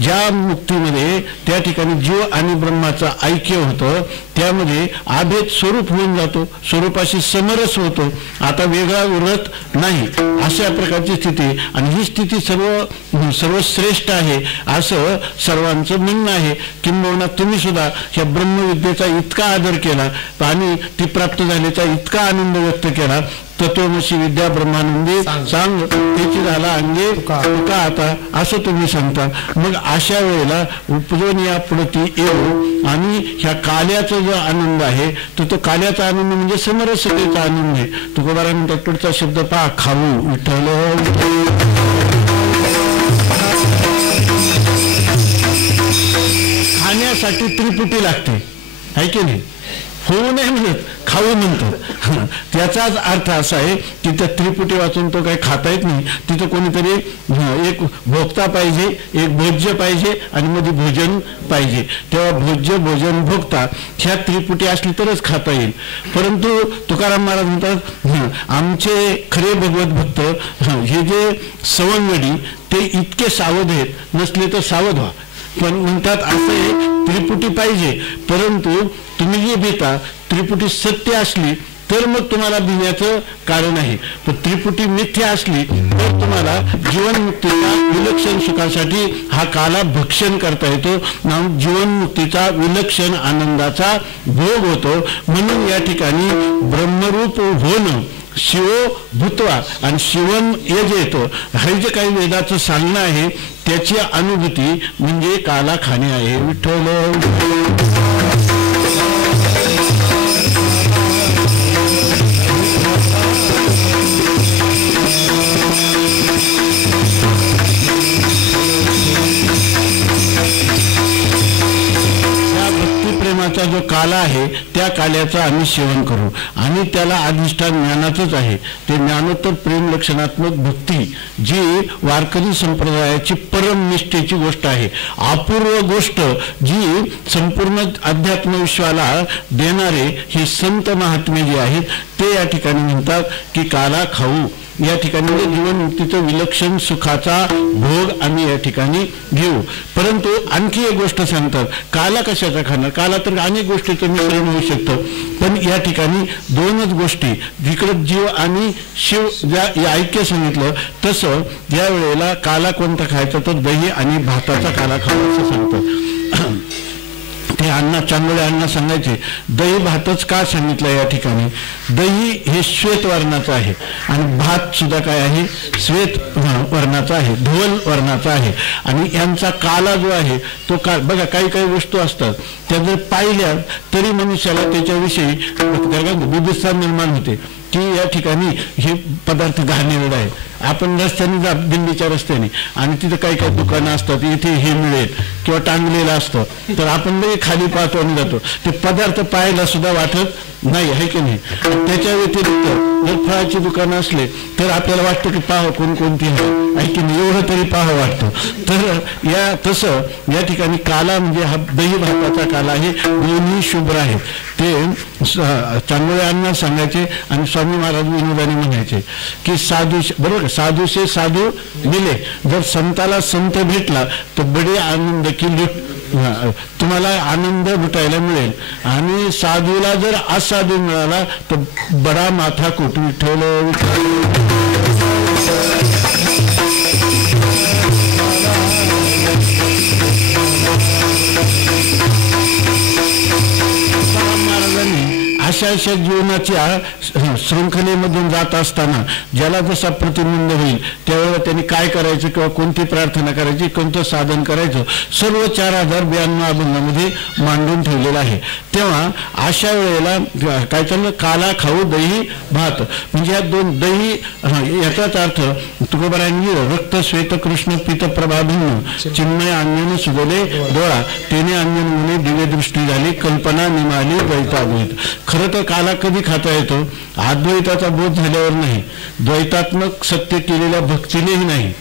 ज्या मुक्तीमध्ये त्या ठिकाणी जीव आणि ब्रह्माचं ऐक्य होतं त्यामध्ये आभेद स्वरूप होऊन जातो, स्वरूपाशी समरस होतो, आता वेगळा उरत नाही अशा प्रकारची स्थिती. आणि ही स्थिती सर्वश्रेष्ठ आहे असं सर्वांचं म्हणणं आहे. किंबहुना तुम्ही सुद्धा या ब्रह्मविद्येचा इतका आदर केला आणि ती प्राप्त झाल्याचा इतका आनंद व्यक्त केला. तत्वमसी विद्या ब्रह्मानंदी सांग त्याची झाला अंगे तुका आता असं तुम्ही सांगता. मग अशा वेळेला उपजनिया पुढती येऊ आणि ह्या काल्याचा जो आनंद आहे तो काल्याचा आनंद म्हणजे समरसतेचा आनंद आहे. तुकोबाराय म्हणतात पुढचा शब्द पहा खाऊ. विठ्ठल खाण्यासाठी त्रिपुटी लागते आहे की नाही? होऊ नाही म्हणत खाऊ म्हणतात. त्याचाच अर्थ असा आहे की त्या त्रिपुटी वाचून तो काही खाता येत नाही. तिथं कोणीतरी एक भोगता पाहिजे, एक भोज्य पाहिजे आणि मध्ये भोजन पाहिजे. तेव्हा भोज्य भोजन भोगता ह्या त्रिपुटी असली तरच खाता येईल. परंतु तुकाराम महाराज म्हणतात आमचे खरे भगवत भक्त हे जे सवंगडी ते इतके सावध आहेत, नसले तर सावध व्हा. पण म्हणतात असे त्रिपुटी पाहिजे, परंतु तुम्ही जे भेटा त्रिपुटी सत्य असली तर मग तुम्हाला भिण्याचं कारण आहे. पण त्रिपुटी मिथ्या असली तर तुम्हाला जीवनमुक्तीचा विलक्षण सुखासाठी हा काला भक्षण करता येतो. जीवनमुक्तीचा विलक्षण आनंदाचा भोग होतो. म्हणून या ठिकाणी ब्रह्मरूप होणं शिवो भूतवा आणि शिवन यज येतो. हे जे काही वेदाचं सांगणं आहे त्याची अनुभूती म्हणजे काला खाणे आहे. विठ्ठल जो काला आहे त्या काल्याचं आम्ही सेवन करू आणि त्याला अधिष्ठान ज्ञानाचंच आहे. ते ज्ञानोत्तर प्रेम लक्षणात्मक भक्ती जी वारकरी संप्रदायाची परम निष्ठेची गोष्ट आहे, अपूर्व गोष्ट जी संपूर्ण अध्यात्म विश्वाला देणारे हे संत महात्मे जे आहेत ते या ठिकाणी म्हणतात की काला खाऊ. या ठिकाणी जीवनमुक्तीचं विलक्षण सुखाचा भोग आम्ही या ठिकाणी घेऊ. परंतु आणखी एक गोष्ट सांगतात काला कशाचा खाणार? काला तर अनेक गोष्टीचं मिश्रण होऊ शकतं, पण या ठिकाणी दोनच गोष्टी विकृत जीव आणि शिव ज्या ऐक्य सांगितलं तसं या वेळेला काला कोणता खायचा तर दही आणि भाताचा काला खावा असं सांगतं. ते अण्णा चांगले अण्णा सांगायचे दही भातच का सांगितलं या ठिकाणी? दही हे श्वेत वर्णाचं आहे आणि भात सुद्धा काय आहे? श्वेत वर्णाचा आहे, धवल वर्णाचा आहे. आणि यांचा काला जो आहे तो का बघा काही काही वस्तू असतात त्या जर पाहिल्या तरी मनुष्याला त्याच्याविषयी बिभत्सा निर्माण होते. की या ठिकाणी हे पदार्थ घाणेरडा आहे. आपण रस्त्याने जा, दिल्लीच्या रस्त्याने, आणि तिथं काही काही दुकानं असतात, इथे हे मिळेल किंवा टांगलेलं असतं, तर आपण लई खाली पाहतो आणि जातो. ते पदार्थ पाहायला सुद्धा वाटत नाही, आहे की नाही. त्याच्या व्यतिरिक्त जर फळाची दुकानं असले तर आपल्याला वाटतं की पाहावं कोणकोणती आहे की नाही, एवढं तरी पाहावं वाटतं. तर या तसं या ठिकाणी काला म्हणजे हा दही भाताचा काला आहे, दोन्ही शुभ्र आहेत. ते चांगले अण्णा सांगायचे आणि स्वामी महाराज विनोदाने म्हणायचे की साधू, बरोबर, साधू से साधू मिले, जर संताला संत भेटला तर बडे आनंद की लुट, तुम्हाला आनंद लुटायला मिळेल. आणि साधूला जर असाधू मिळाला तर बडा माथा कुठून ठेवलं. अशा अशा जीवनाच्या शृंखलेमधून जात असताना ज्याला जसा प्रतिबंध होईल त्यावेळेला त्यांनी काय करायचं किंवा कोणती प्रार्थना करायची, कोणतं साधन करायचं, सर्व 4092 अभंगामध्ये मांडून ठेवलेलं आहे. तेव्हा अशा वेळेला काय चाललं, काला खाऊ दही भात, म्हणजे या दोन दही, याचाच अर्थ तुकोबारांनी रक्त श्वेत कृष्ण पीत प्रभाभिन्न चिन्मय अंजन सुगले डोळा, तेने अंजन मुने दिव्य दृष्टी झाली, कल्पना निमाली द्वैताद्वैत. खरं तर काला कधी खाता येतो, अद्वैताचा बोध झाल्यावर नाही, द्वैतात्मक सत्य केलेल्या भक्तीनेही नाही.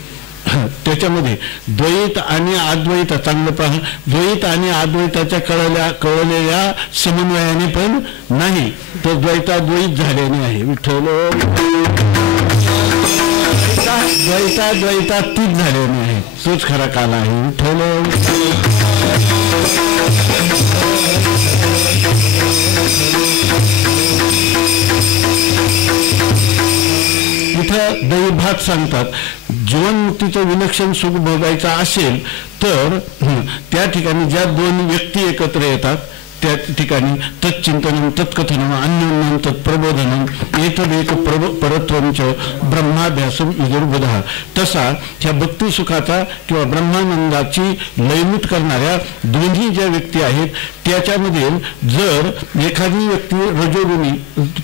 त्याच्यामध्ये द्वैत आणि अद्वैत, चांगलं पहा, द्वैत आणि अद्वैताच्या कळलेल्या समन्वयाने पण नाही, तर द्वैताद्वैत झाल्याने आहे. विठ्ठल द्वैतातीत झाल्याने आहे, तोच खरा काला आहे. विठ्ठल इथं दही भात सांगतात. जीवनमुक्तीचं विलक्षण सुख भोगायचं असेल तर त्या ठिकाणी ज्या दोन व्यक्ती एकत्र येतात त्या ठिकाणी तच्चिंतनम तत्कथनम अन्योन्यम तत्प्रबोधनम एतदेक परत्वंच ब्रह्माभ्यासम विदुर्बुधा. तसा ह्या भक्तिसुखाचा किंवा ब्रह्मानंदाची लयनीत करणाऱ्या दोन्ही ज्या व्यक्ती आहेत त्याच्यामध्ये जर एखादी व्यक्ती रजोगुणी,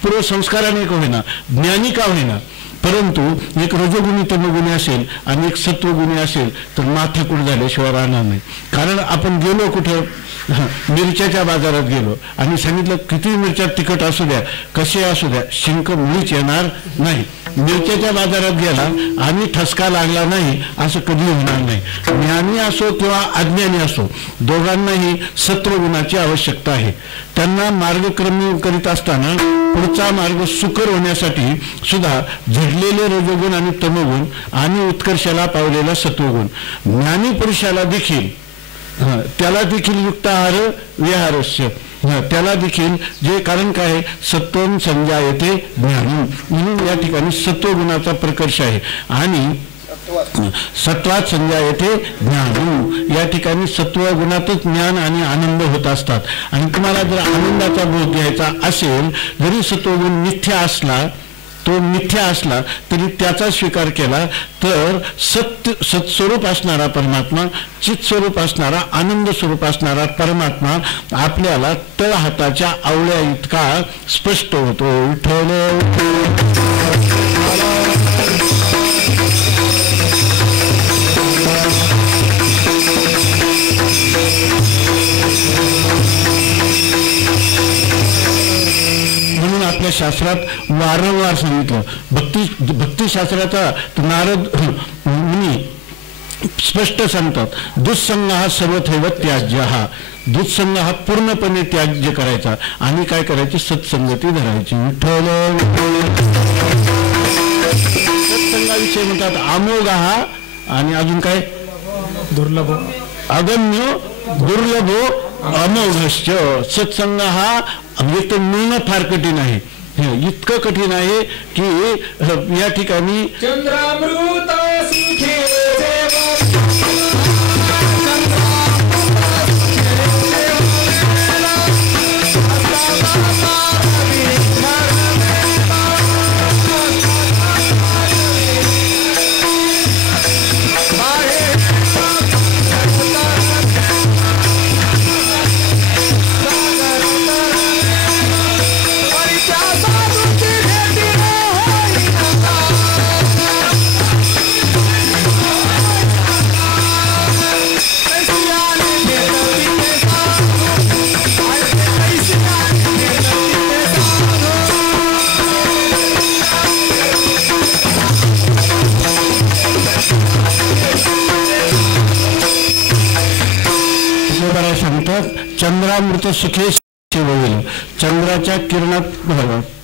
पूर्वसंस्काराने का होईना, ज्ञानी का होईना, परंतु एक रजोगुणी तमोगुणी असेल आणि एक सत्वगुणी असेल तर माथाकूट झाल्याशिवाय राहणार नाही. कारण आपण गेलो कुठं, मिरच्याच्या बाजारात गेलो आणि सांगितलं किती मिरच्या तिखट असू द्या, कसे असू द्या, शिंक मुळीच येणार नाही. मिरच्याच्या बाजारात गेला आणि ठसका लागला नाही असं कधी होणार नाही. ज्ञानी असो किंवा अज्ञानी असो, दोघांनाही सत्वगुणाची आवश्यकता आहे. त्यांना मार्गक्रमण करीत असताना पुढचा मार्ग सुकर होण्यासाठी सुद्धा झडलेले रजोगुण आणि तमोगुण आणि उत्कर्षाला पावलेला सत्वगुण, ज्ञानी पुरुषाला देखील त्याला देखील युक्त आहार विहारस्य, त्याला देखील जे, कारण काय, सत्वं संजायते ज्ञान, म्हणून या ठिकाणी सत्वगुणाचा प्रकर्ष आहे. आणि सत्वात संजायते ज्ञान, या ठिकाणी सत्वगुणातच ज्ञान आणि आनंद होत असतात. आणि तुम्हाला जर आनंदाचा बोध घ्यायचा असेल, जरी सत्वगुण मिथ्या असला, तो मिथ्या असला तरी त्याचा स्वीकार केला तर सत्स्वरूप असणारा परमात्मा, चित्स्वरूप असणारा, आनंद स्वरूप असणारा परमात्मा आपल्याला तळ हाताच्या आवळ्या इतका स्पष्ट होतो. विठ्ठल आपल्या शास्त्रात वारंवार सांगितलं. भक्तिशास्त्राचा नारद मुनी स्पष्ट सांगतात, दुःसंग हा सर्वथैव त्याज्य, हा दुःसंग हा पूर्णपणे त्याज्य करायचा आणि काय करायची, सत्संगती धरायची. विठ्ठल सत्संगाविषयी म्हणतात अमोघ हा, आणि अजून काय, दुर्लभ, अगम्य, दुर्लभो अमोघश्च. सत्संग हा एक तर मिळणं फार कठीण आहे, इतकं कठीण आहे की या ठिकाणी चंद्रामृत अमृत सुखे शिवविल. चंद्राच्या किरणात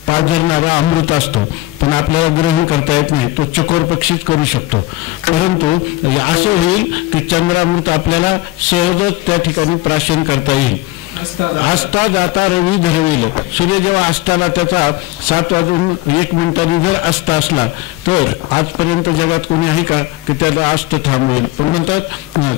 पाझरणारा अमृत असतो, पण आपल्याला ग्रहण करता येत नाही. तो चकोर पक्षीच करू शकतो. परंतु असं होईल की चंद्रामृत आपल्याला सहजच त्या ठिकाणी प्राशन करता येईल. आस्था जाता रवी धरवेल. सूर्य जेव्हा आस्थाला त्याचा 7:01 जर अस्त असला तर आजपर्यंत जगात कोणी आहे का की त्याला अस्त थांबवेल. पण म्हणतात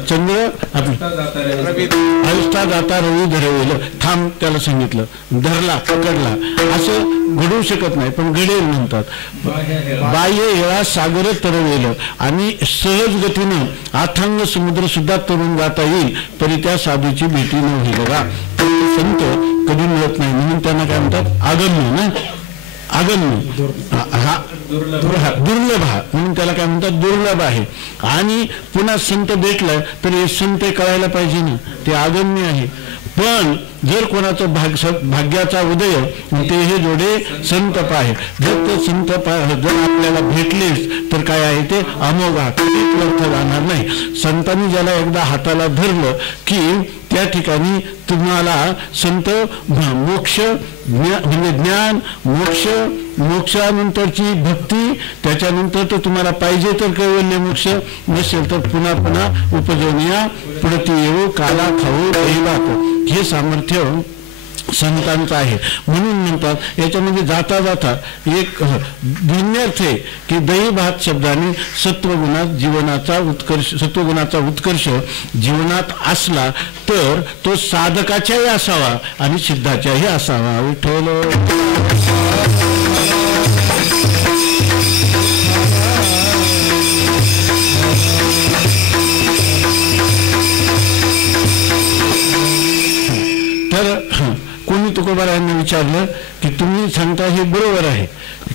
चंद्र आस्था जाता रवी धरवेल. थांब त्याला सांगितलं, धरला, पकडला, असं घडवू शकत नाही पण घडेल म्हणतात. बाह्य येळा सागर तरवेल. आणि सहज गतीनं अथांग समुद्र सुद्धा तरुण जाता येईल तरी त्या साधूची भेटी न होईल. बघा संत कधी मिळत नाही म्हणून त्यांना काय म्हणतात आगम्य ना, आगम्य हा दुर्लभ हा म्हणून त्याला काय म्हणतात दुर्लभ आहे. आणि पुन्हा संत भेटलं तर हे संत कळायला पाहिजे ना, ते आगम्य आहे. पण जर कोणाचं भाग्याचा उदय ते हे जोडे संत पाहे. जर ते संत जर आपल्याला भेटलेच तर काय आहे ते अमोघ अर्थ जाणार नाही. संतांनी ज्याला एकदा हाताला धरलं की त्या ठिकाणी तुम्हाला संत मोक्ष म्हणजे ज्ञान, मोक्ष, मोक्षानंतरची भक्ती, त्याच्यानंतर तर तुम्हाला पाहिजे तर कैवल्य मोक्ष, नसेल तर पुन्हा पुन्हा उपजवनिया पुढती येऊ काला खाऊ दहीभात. हे सामर्थ्य संतांचं आहे. म्हणून म्हणतात याच्यामध्ये जाता जाता एक भिन्नर्थ आहे की दही भात शब्दाने सत्वगुणात जीवनाचा उत्कर्ष, सत्वगुणाचा उत्कर्ष जीवनात असला तर तो साधकाच्याही असावा आणि सिद्धाच्याही असावा. विठ्ठल तुकोबारायांनी विचारलं की तुम्ही सांगता हे बरोबर आहे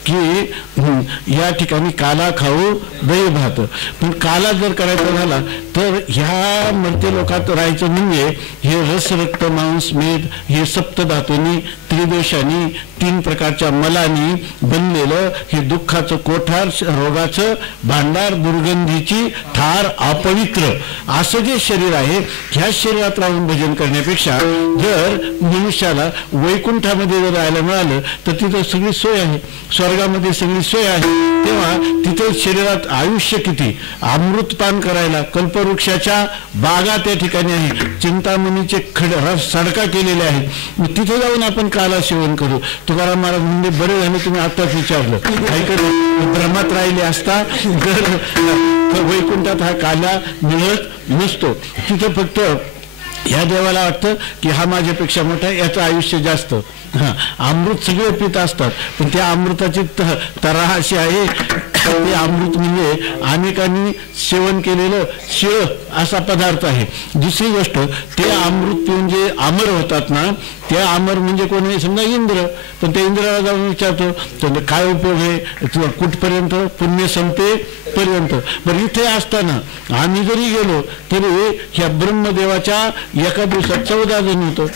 की या ठिकाणी काला खाऊ दही भात, पण काला जर करायचा झाला तर ह्या मर्त्य लोकात राहायचं म्हणजे हे रस रक्त मांस मेद हे सप्तधातूंनी त्रिदोषांनी 3 प्रकारच्या मलांनी बनलेलं हे दुःखाचं कोठार, रोगाचं भांडार, दुर्गंधीची थार, अपवित्र असं जे शरीर आहे ह्या शरीरात राहून भजन करण्यापेक्षा जर मनुष्याला वैकुंठामध्ये जर राहायला मिळालं तर तिथं सगळी सोय आहे, स्वर्गामध्ये सगळी सोय आहे. तेव्हा तिथं शरीरात आयुष्य किती, अमृतपान करायला कल्पवृक्षाच्या बागा त्या ठिकाणी आहे, चिंतामणीचे सडका केलेले आहेत. मग तिथे जाऊन आपण काला सेवन करू. तुकाराम महाराज म्हणजे बरे झाले तुम्ही आत्ताच विचारलं, काही भ्रमात राहिले असता जर वैकुंठात हा काला मिळत नसतो. तिथं फक्त ह्या देवाला वाटतं की हा माझ्यापेक्षा मोठा आहे, याचं आयुष्य जास्त. अमृत सगळे पित असतात पण त्या अमृताची तऱ्हा अशी आहे ते अमृत म्हणजे अनेकांनी सेवन केलेलं शिळ असा पदार्थ आहे. दुसरी गोष्ट ते अमृत पिऊन जे अमर होतात ना, ते अमर म्हणजे कोणी समजा इंद्र, पण त्या इंद्राला जाऊन विचारतो तर काय उपयोग आहे कुठपर्यंत, पुण्य संपे पर्यंत. बरं इथे असताना आम्ही जरी गेलो तरी ह्या ब्रह्मदेवाच्या एका दिवसात 14 जण होतो,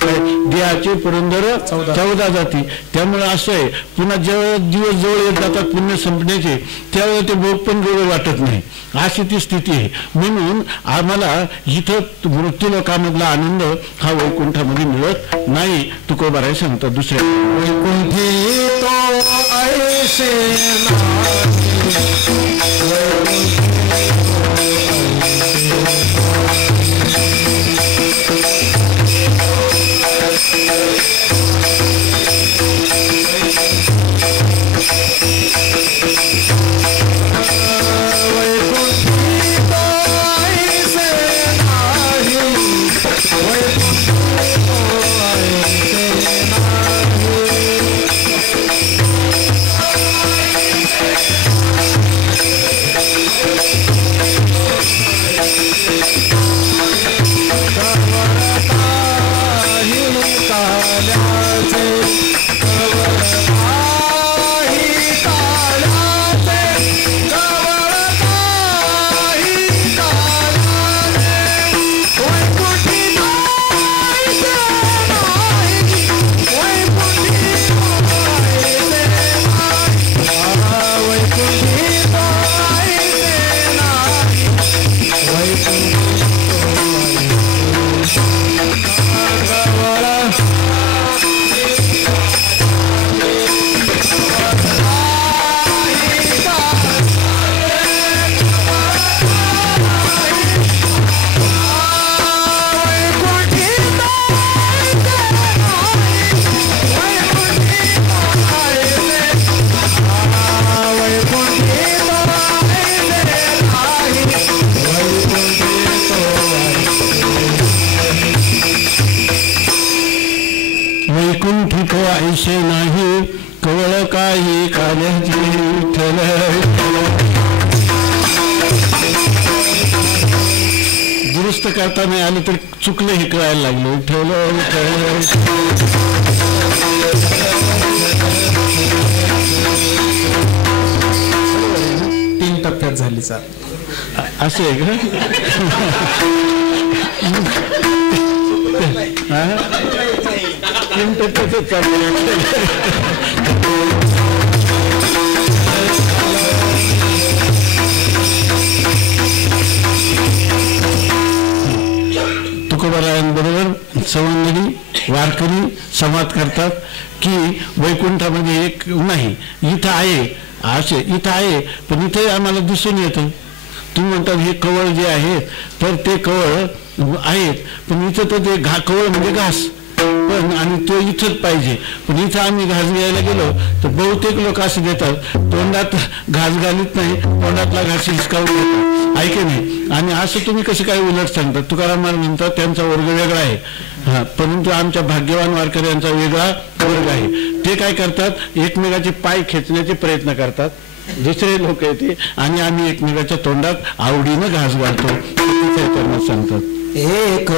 देहाचे पुरंदर 14 जाती. त्यामुळे असं आहे पुन्हा जेव्हा दिवस जवळ येत जातात पुण्य संपण्याचे त्यावेळेला ते भोग पण गोड वाटत नाही, अशी ती स्थिती आहे. म्हणून आम्हाला इथं मृत्यूलोकामधला आनंद हा वैकुंठामध्ये मिळत नाही. तुकोबाराय सांगतात दुसऱ्या वैकुंठी तो ऐसे झाल्याची विठ्ठल दुरुस्त करता नाही आलं तर चुकलं हे कळायला लागलं विठ्ठल तीन टप्प्यात झाली सर असं आहे का तीन टप्प्यातच चाललं तुकोबारायांबरोबर सवंगडी वारकरी संवाद करतात की वैकुंठामध्ये एक नाही इथं आहे असे इथं आहे पण इथे आम्हाला दिसून येतं तुम्ही म्हणतात हे कवळ जे आहे तर ते कवळ आहेत पण इथं तर ते कवळ म्हणजे घास पण आणि तो इथंच पाहिजे पण इथं आम्ही घास घ्यायला गेलो तर बहुतेक लोक असं देतात तोंडात घास घालीत नाही तोंडातला घास हिसकावून घेतात ऐके नाही आणि असं तुम्ही कसं काय उलट सांगतात तुकाराम महाराज म्हणतात त्यांचा वर्ग वेगळा आहे हा परंतु आमच्या भाग्यवान वारकऱ्यांचा वेगळा वर्ग आहे ते काय करतात एकमेकाचे पाय खेचण्याचे प्रयत्न करतात दुसरे लोक येते आणि आम्ही एकमेकाच्या तोंडात आवडीनं घास घालतो त्यांना सांगतात एक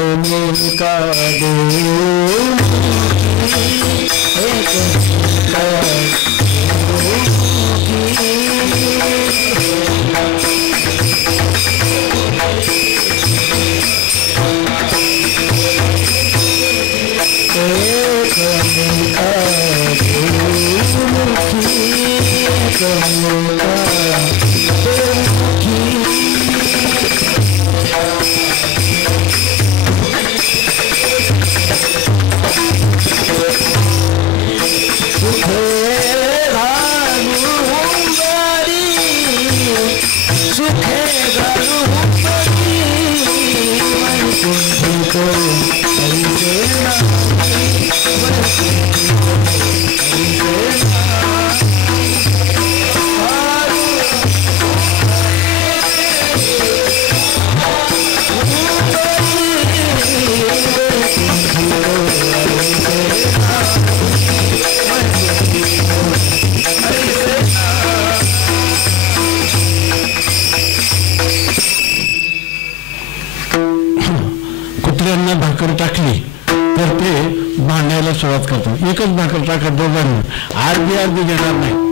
भाकर टाकली तर ते भांडायला सुरुवात करतात एकच भाकर टाका दोघांनी अर्धी अर्धी घेणार नाही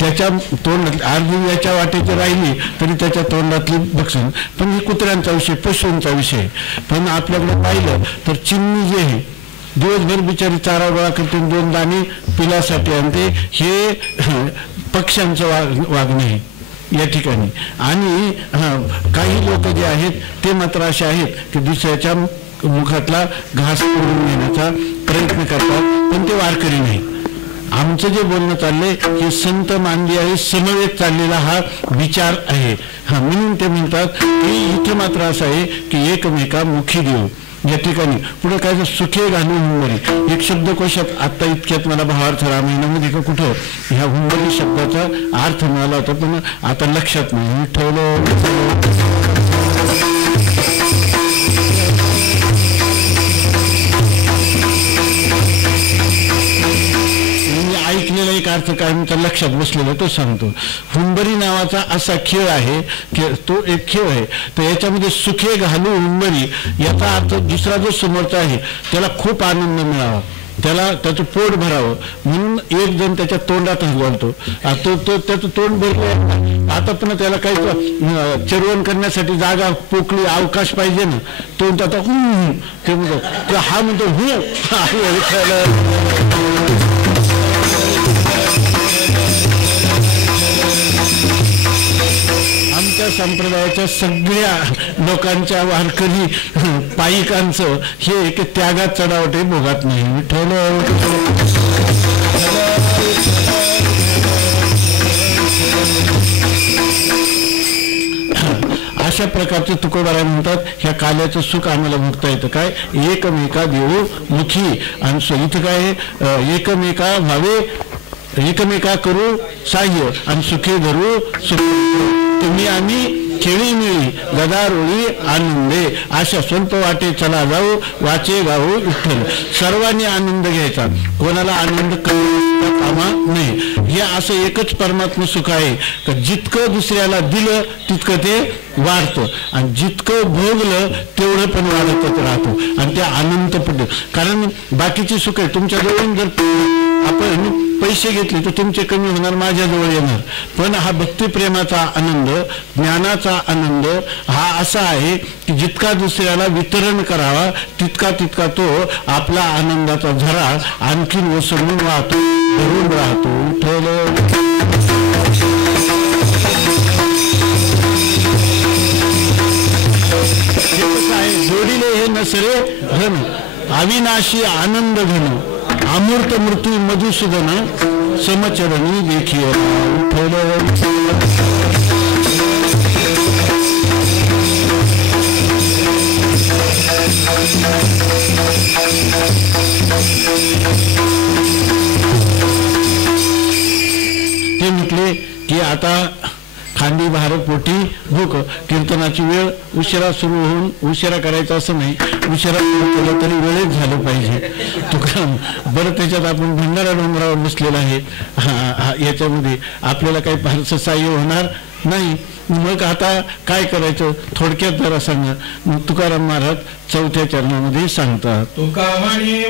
त्याच्या तोंडात अर्धी याच्या वाटेची राहिली तरी त्याच्या तोंडातली बक्षण पण हे कुत्र्यांचा विषय पशूंचा विषय पण आपल्याकडे पाहिलं तर चिमणी जे आहे दिवसभर बिचारी चारा गोळा करते दोन दाणे पिलासाठी आणते हे पक्ष्यांचं वागणं आहे या ठिकाणी आणि काही लोक जे आहेत ते मात्र असे आहेत की दुसऱ्याच्या मुखातला घास तोडून घेण्याचा प्रयत्न करतात पण ते वारकरी नाही आमचं जे बोलणं चाललंय हे संत मानली आहे समवेत चाललेला हा विचार आहे हा म्हणून ते म्हणतात की इथं मात्र असं आहे की एकमेका मुखी देऊ या ठिकाणी पुढे काय तर सुखे घालून हुंबरी एक शब्दकोशात आत्ता इतक्यात मला भावार्थ रामायणामध्ये का कुठं ह्या हुंबरी शब्दाचा अर्थ मिळाला होता पण आता लक्षात नाही मी ठेवलं ऐकलेला एक अर्थ काय मी लक्षात बसलेला तो सांगतो हुंबरी नावाचा असा खेळ आहे की तो एक खेळ आहे तर याच्यामध्ये सुखे घालू हुंबरी याचा अर्थ दुसरा जो समोरचा आहे त्याला खूप आनंद मिळावा त्याला त्याचं पोट भरावं म्हणून एक जण त्याच्या तोंडातच घालतो तो त्याचं तोंड भरलं आता पण त्याला काही चरवण करण्यासाठी जागा पोकळी अवकाश पाहिजे ना तो आता ते म्हणतो हा म्हणतो आमच्या संप्रदायाच्या सगळ्या लोकांच्या वारकरी पायिकांचं हे एक त्यागात चढावटे भोगात नाही ठेवलं अशा प्रकारचे तुकोबाराय म्हणतात ह्या काल्याचं सुख आम्हाला भोगता येतं काय एकमेका देऊ मुखी आणि इथं काय एकमेका व्हावे एकमेका करू साह्य आणि सुखे धरू सुख तुम्ही आम्ही खेळी मिळी गदारोळी आनंदे अशा स्वल्प वाटे चला जाऊ वाचे गाऊ विठ्ठल सर्वांनी आनंद घ्यायचा कोणाला आनंद कामा नाही हे असं एकच परमात्मा सुख आहे का जितकं दुसऱ्याला दिलं तितकं ते वाढतं आणि जितकं भोगलं तेवढं पण वाढतच राहतो आणि ते अनंत पडतं. कारण बाकीची सुख आहे तुमच्याजवळून जर आपण पैसे घेतले तर तुमचे कमी होणार, माझ्याजवळ येणार. पण हा भक्तिप्रेमाचा आनंद, ज्ञानाचा आनंद हा असा आहे की जितका दुसऱ्याला वितरण करावा तितका तितका तो आपला आनंदाचा झरा आणखीन ओसंडून वाहतो, भरून राहतो. जोडिले हे नसरे घन अविनाशी आनंद घन अमूर्त मृत्यू मधुसूदन समचरणी देखील ते म्हटले की आता खांदी भारत पोटी भूक. कीर्तनाची वेळ उशिरा सुरू होऊन उशिरा करायचा असं नाही, उशिरा सुरू केलं तरी वेळेत झालं पाहिजे. तुका बरं त्याच्यात आपण भंडारा डोंगरावर बसलेला आहे, याच्यामध्ये आपल्याला काही फारसं सहाय्य होणार नाही. मग आता काय करायचं थोडक्यात जरा सांगा. मग तुकाराम महाराज 4थ्या चरणामध्ये सांगतात. तुका म्हणी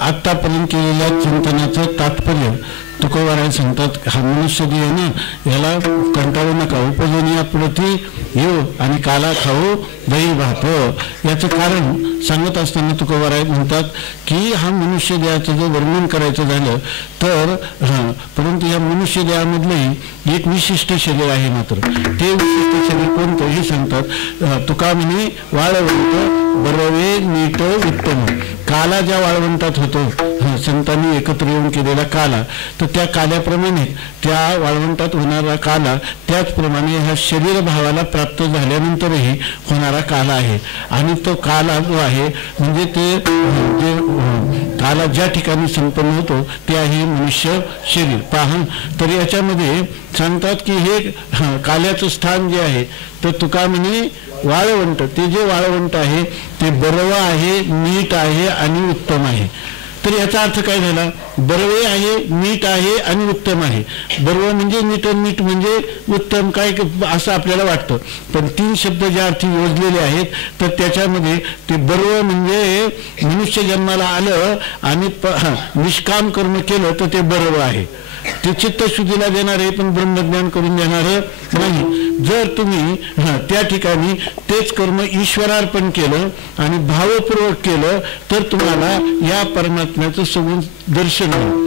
आतापर्यंत केलेल्या चिंतनाचं तात्पर्य तुकोबाराय सांगतात. हा मनुष्य जे आहे ना याला कंटाळू नका, उपजनिया प्रती येऊ आणि काला खाऊ दही भात. याचं कारण सांगत असताना तुकोबाराय म्हणतात की हा मनुष्य देहाचं जर वर्णन करायचं झालं तर परंतु या मनुष्य देहामधलंही एक विशिष्ट शरीर आहे. मात्र ते विशिष्ट शरीर कोणतं हे सांगतात. तुका म्हणे वाळवंत बरवे नीट उत्तम. काला ज्या वाळवंटात होतो संतांनी एकत्र येऊन केलेला काला, तर त्या काल्याप्रमाणे त्या वाळवंटात होणारा काला त्याचप्रमाणे ह्या शरीर भावाला प्राप्त झाल्यानंतरही होणारा काला आहे. आणि तो काला जो आहे म्हणजे ते जे काला ज्या ठिकाणी संपन्न होतो ते आहे मनुष्य शरीर. पहा तर याच्यामध्ये सांगतात की हे काल्याचं स्थान जे आहे तर तुका म्हणे वाळवंट, ते जे वाळवंट आहे ते बरवा आहे, नीट आहे आणि उत्तम आहे. तर याचा अर्थ काय झाला? बरवे आहे, नीट आहे आणि उत्तम आहे. बरव म्हणजे नीट, नीट म्हणजे उत्तम काय असं आपल्याला वाटतं, पण 3 शब्द ज्या अर्थी योजलेले आहेत तर त्याच्यामध्ये ते बरव म्हणजे मनुष्य जन्माला आलं आणि निष्काम कर्म केलं तर ते बरव आहे. ते चित्तशुद्धीला देणार आहे पण ब्रह्मज्ञान करून देणार नाही. जर तुम्ही त्या ठिकाणी तेच कर्म ईश्वरार्पण केलं आणि भावपूर्वक केलं तर तुम्हाला या परमात्म्याचं सगुण दर्शन होईल.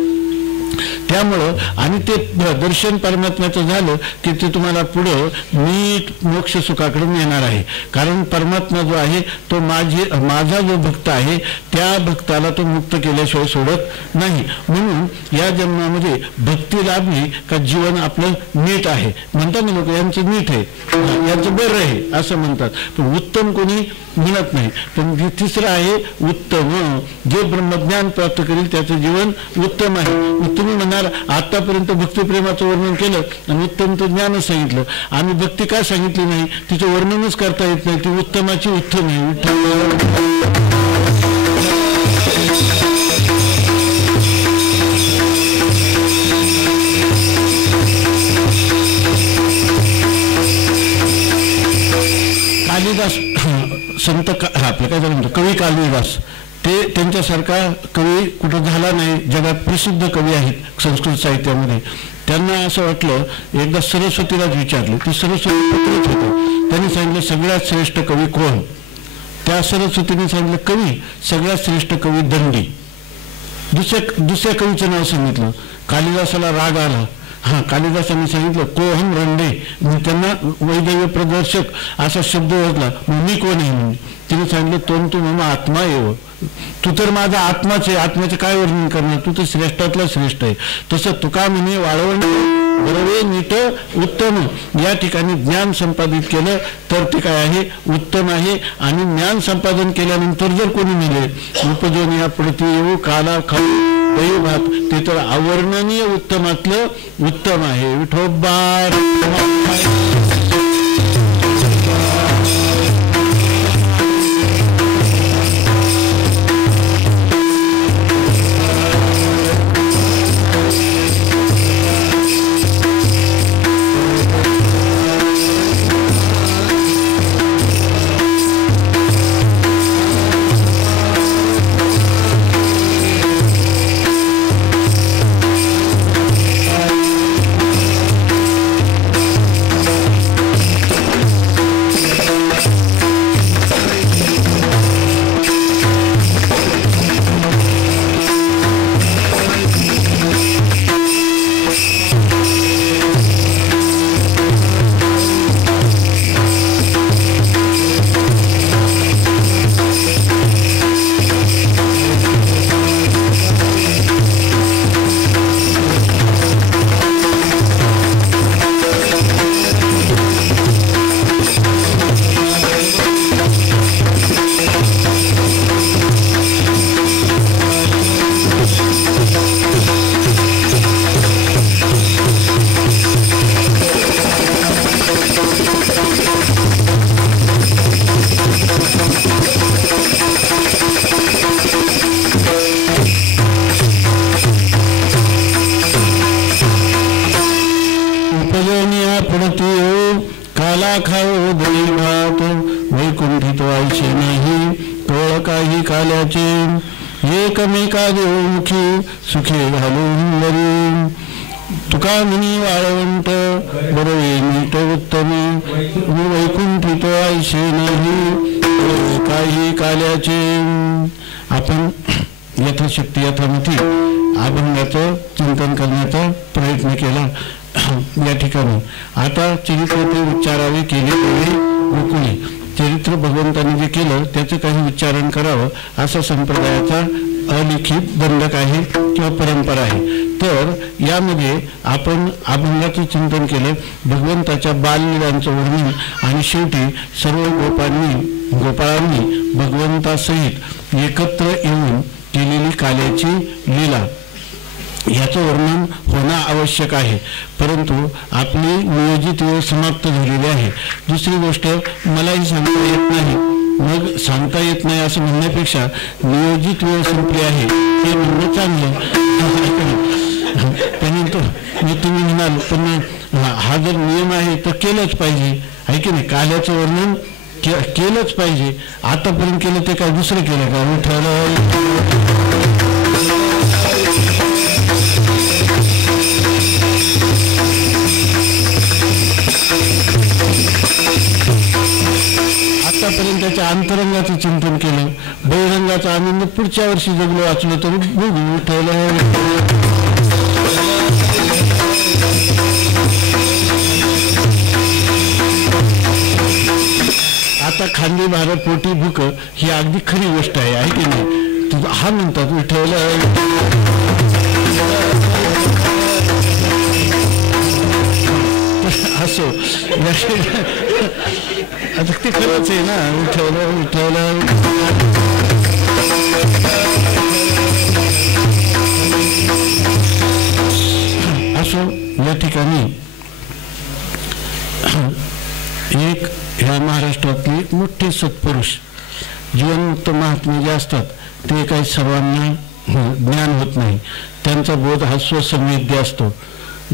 त्यामुळं आणि ते दर्शन परमात्म्याचं झालं की ते तुम्हाला पुढं नीट मोक्ष सुखाकडे नेणार आहे. कारण परमात्मा जो आहे तो माझा जो भक्त आहे त्या भक्ताला तो मुक्त केल्याशिवाय सोडत नाही. म्हणून या जन्मामध्ये भक्ती लाभली का जीवन आपलं नीट आहे म्हणतात ना लोक, यांचं नीट आहे, यांचं बरं आहे असं म्हणतात. पण उत्तम कोणी म्हणत नाही. पण तिसरं आहे उत्तम, जे ब्रह्मज्ञान प्राप्त करेल त्याचं जीवन उत्तम आहे. तुम्ही म्हणाल आतापर्यंत भक्तिप्रेमाचं वर्णन केलं आणि उत्तम तर ज्ञानच सांगितलं, आम्ही भक्ती काय सांगितली नाही, तिचं वर्णनच करता येत नाही, ती उत्तमाची उत्तम आहे. कालिदास संत आपलं काय म्हणतो कवी कालिदास, ते त्यांच्यासारखा कवी कुठं झाला नाही. जगात प्रसिद्ध कवी आहेत संस्कृत साहित्यामध्ये. त्यांना असं वाटलं, एकदा सरस्वतीलाच विचारलं, ती सरस्वती पुत्रच होतं. त्यांनी सांगितलं सगळ्यात श्रेष्ठ कवी कोण? त्या सरस्वतीने सांगितलं कवी सगळ्यात श्रेष्ठ कवी दंडी. दुसऱ्या कवीचं नाव सांगितलं. कालिदासाला राग आला. कालिदासांनी सांगितलं कोहम रंडे, त्यांना वैदव्य प्रदर्शक असा शब्द ओळखला. मी कोण आहे म्हणून तिने सांगितलं तोन तू मग आत्मा येव, तू तर माझा आत्माच आहे, आत्म्याचं काय वर्णन करणार, तू तर श्रेष्ठातला श्रेष्ठ आहे. तसं तुका म्हणे वाळवण बरोबर नीट उत्तम. या ठिकाणी ज्ञान संपादित केलं तर ते काय आहे उत्तम आहे. आणि ज्ञान संपादन केल्यानंतर जर कोणी मिळे उपजोन या पडती येऊ काला खाऊ दैवभात, ते तर अवर्णनीय उत्तमातलं उत्तम आहे. विठोबा खाओ दैवात वैकुंठित व्हायचे नाही तोळ काही काल्याचे एकमेका देवमुखी सुखे घालून वरी तुका म्हणी वाळवंट बरोवे नीट उत्तम वैकुंठित व्हायचे नाही काही काल्याचे. आपण यथाशक्ती यथामती अभंगाचं चिंतन करण्याचा प्रयत्न केला या ठिकाणी. आता चरित्राचे उच्चारावे केले गोकुळे. चरित्र भगवंतांनी जे केलं त्याचं काही उच्चारण करावं असा संप्रदायाचा अलिखित दंडक आहे किंवा परंपरा आहे. तर यामध्ये आपण अभंगाचं चिंतन केलं, भगवंताच्या बाललीलांचं वर्णन आणि शेवटी सर्व गोपाळांनी भगवंतासहित एकत्र येऊन केलेली काल्याची लीला याचं वर्णन होणं आवश्यक आहे. परंतु आपली नियोजित वेळ समाप्त झालेली आहे. दुसरी गोष्ट मलाही सांगता येत नाही, मग सांगता येत नाही असं म्हणण्यापेक्षा नियोजित वेळ संपली आहे हे म्हणणं चांगलं. त्यानंतर मी तुम्ही म्हणाल पण हा जर नियम आहे तर केलंच पाहिजे आहे की नाही. काल्याचं वर्णन केलंच पाहिजे. आतापर्यंत केलं ते काय दुसरं केलं का विठ्ठल. आतापर्यंत त्याच्या अंतरंगाचं चिंतन केलं, बहिरंगाचा आनंद पुढच्या वर्षी जगलो वाचलो तरी बघू ठेवलं. खांदी भार पोटी भूक ही अगदी खरी गोष्ट आहे की नाही. तुझा हा म्हणतात विठ्ठल असो. आता ते खरंच आहे ना. विठ्ठल विठ्ठल असो. या ठिकाणी एक ह्या महाराष्ट्रातली मोठे सत्पुरुष जीवनमुक्त महात्मे जे असतात ते काही सर्वांना ज्ञान होत नाही. त्यांचा बोध हा स्वसंवेद्य असतो.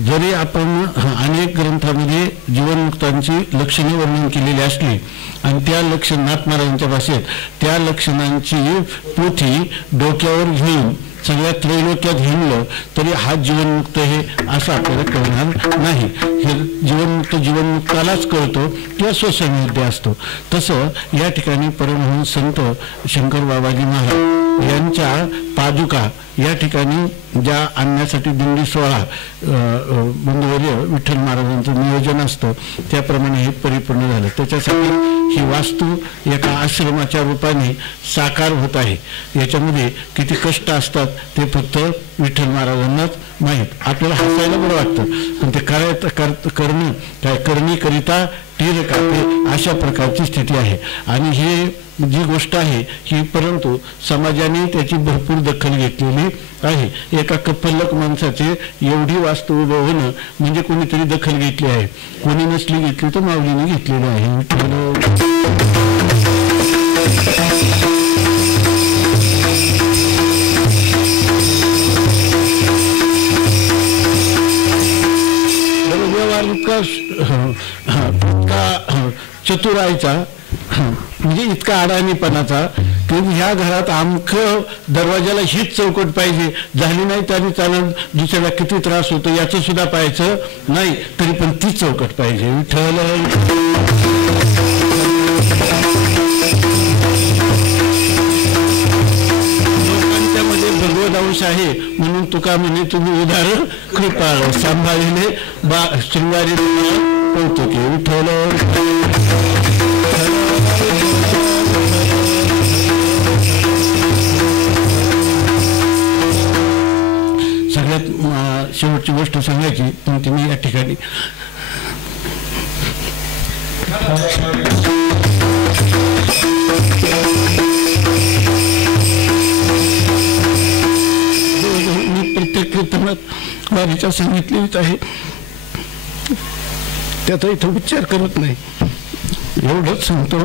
जरी आपण अनेक ग्रंथामध्ये जीवनमुक्तांची लक्षणे वर्णन केलेली असली आणि त्या नाथ महाराजांच्या भाषेत त्या लक्षणांची पोथी डोक्यावर घेऊन सगळ्या त्रैलोक्यात हिंडलं तरी हा जीवनमुक्त हे असं आपल्याला कळणार नाही. हे जीवनमुक्तालाच कळतो किंवा स्वसंवेद्य असतो. तसं या ठिकाणी परमहंस संत शंकर बाबाजी महाराज यांच्या पादुका या ठिकाणी ज्या आणण्यासाठी दिंडी सोहळा बंधुवर्य विठ्ठल महाराजांचं नियोजन असतं त्याप्रमाणे हे परिपूर्ण झालं. त्याच्यासाठी ही वास्तू एका आश्रमाच्या रूपाने साकार होत आहे. याच्यामध्ये किती कष्ट असतात ते फक्त विठ्ठल महाराजांनाच माहीत. आपल्याला हसायला बरं वाटतं पण ते करणं काय करणी करिता टीर कापे अशा प्रकारची स्थिती आहे. आणि हे जी गोष्ट आहे ही परंतु समाजाने त्याची भरपूर दखल घेतलेली आहे. एका कपल्लक माणसाचे एवढी वास्तू उभं होणं म्हणजे कोणीतरी दखल घेतली आहे. कोणी नसली घेतली तर माऊलीने घेतलेली आहे. इतका चतुरायचा म्हणजे इतका अडाणीपणाचा की ह्या घरात आमचं दरवाजाला हीच चौकट पाहिजे झाली नाही तरी चालत दुसऱ्याला किती त्रास होतो याचं सुद्धा पाहायचं नाही तरी पण तीच चौकट पाहिजे. विठ्ठल लोकांच्यामध्ये भगवत अंश आहे म्हणून तुका म्हणे तुम्ही उदार कृपाळ सांभाळले शृंगारी कौतुके. विठ्ठल सगळ्यात शेवटची गोष्ट सांगायची पण तुम्ही या ठिकाणी मी प्रत्येक कीर्तनात वारीचा सांगितलेलीच आहे त्याचा इथं विचार करत नाही. एवढंच सांगतो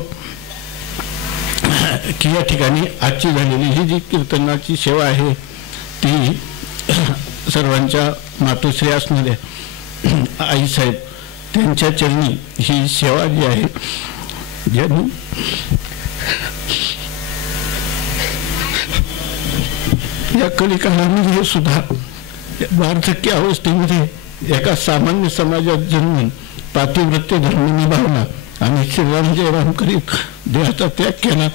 की या ठिकाणी आजची झालेली ही जी कीर्तनाची सेवा आहे ती सर्वांच्या मातोश्री असणाऱ्या आईसाहेब त्यांच्या चरणी ही सेवा जी आहे ज्यांनी या कलिकाळामध्ये सुद्धा वार्धक्य अवस्थेमध्ये एका सामान्य समाजात जन्मून पातिव्रत्य धर्म निभावला आणि श्रीराम जयराम करीत देहाचा त्याग केला.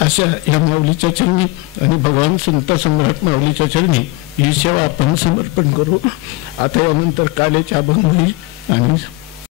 अशा या माऊलीच्या चरणी आणि भगवान संत सम्राट माऊलीच्या चरणी ही सेवा आपण समर्पण करू. आता यानंतर कालेचा अभंग होईल आणि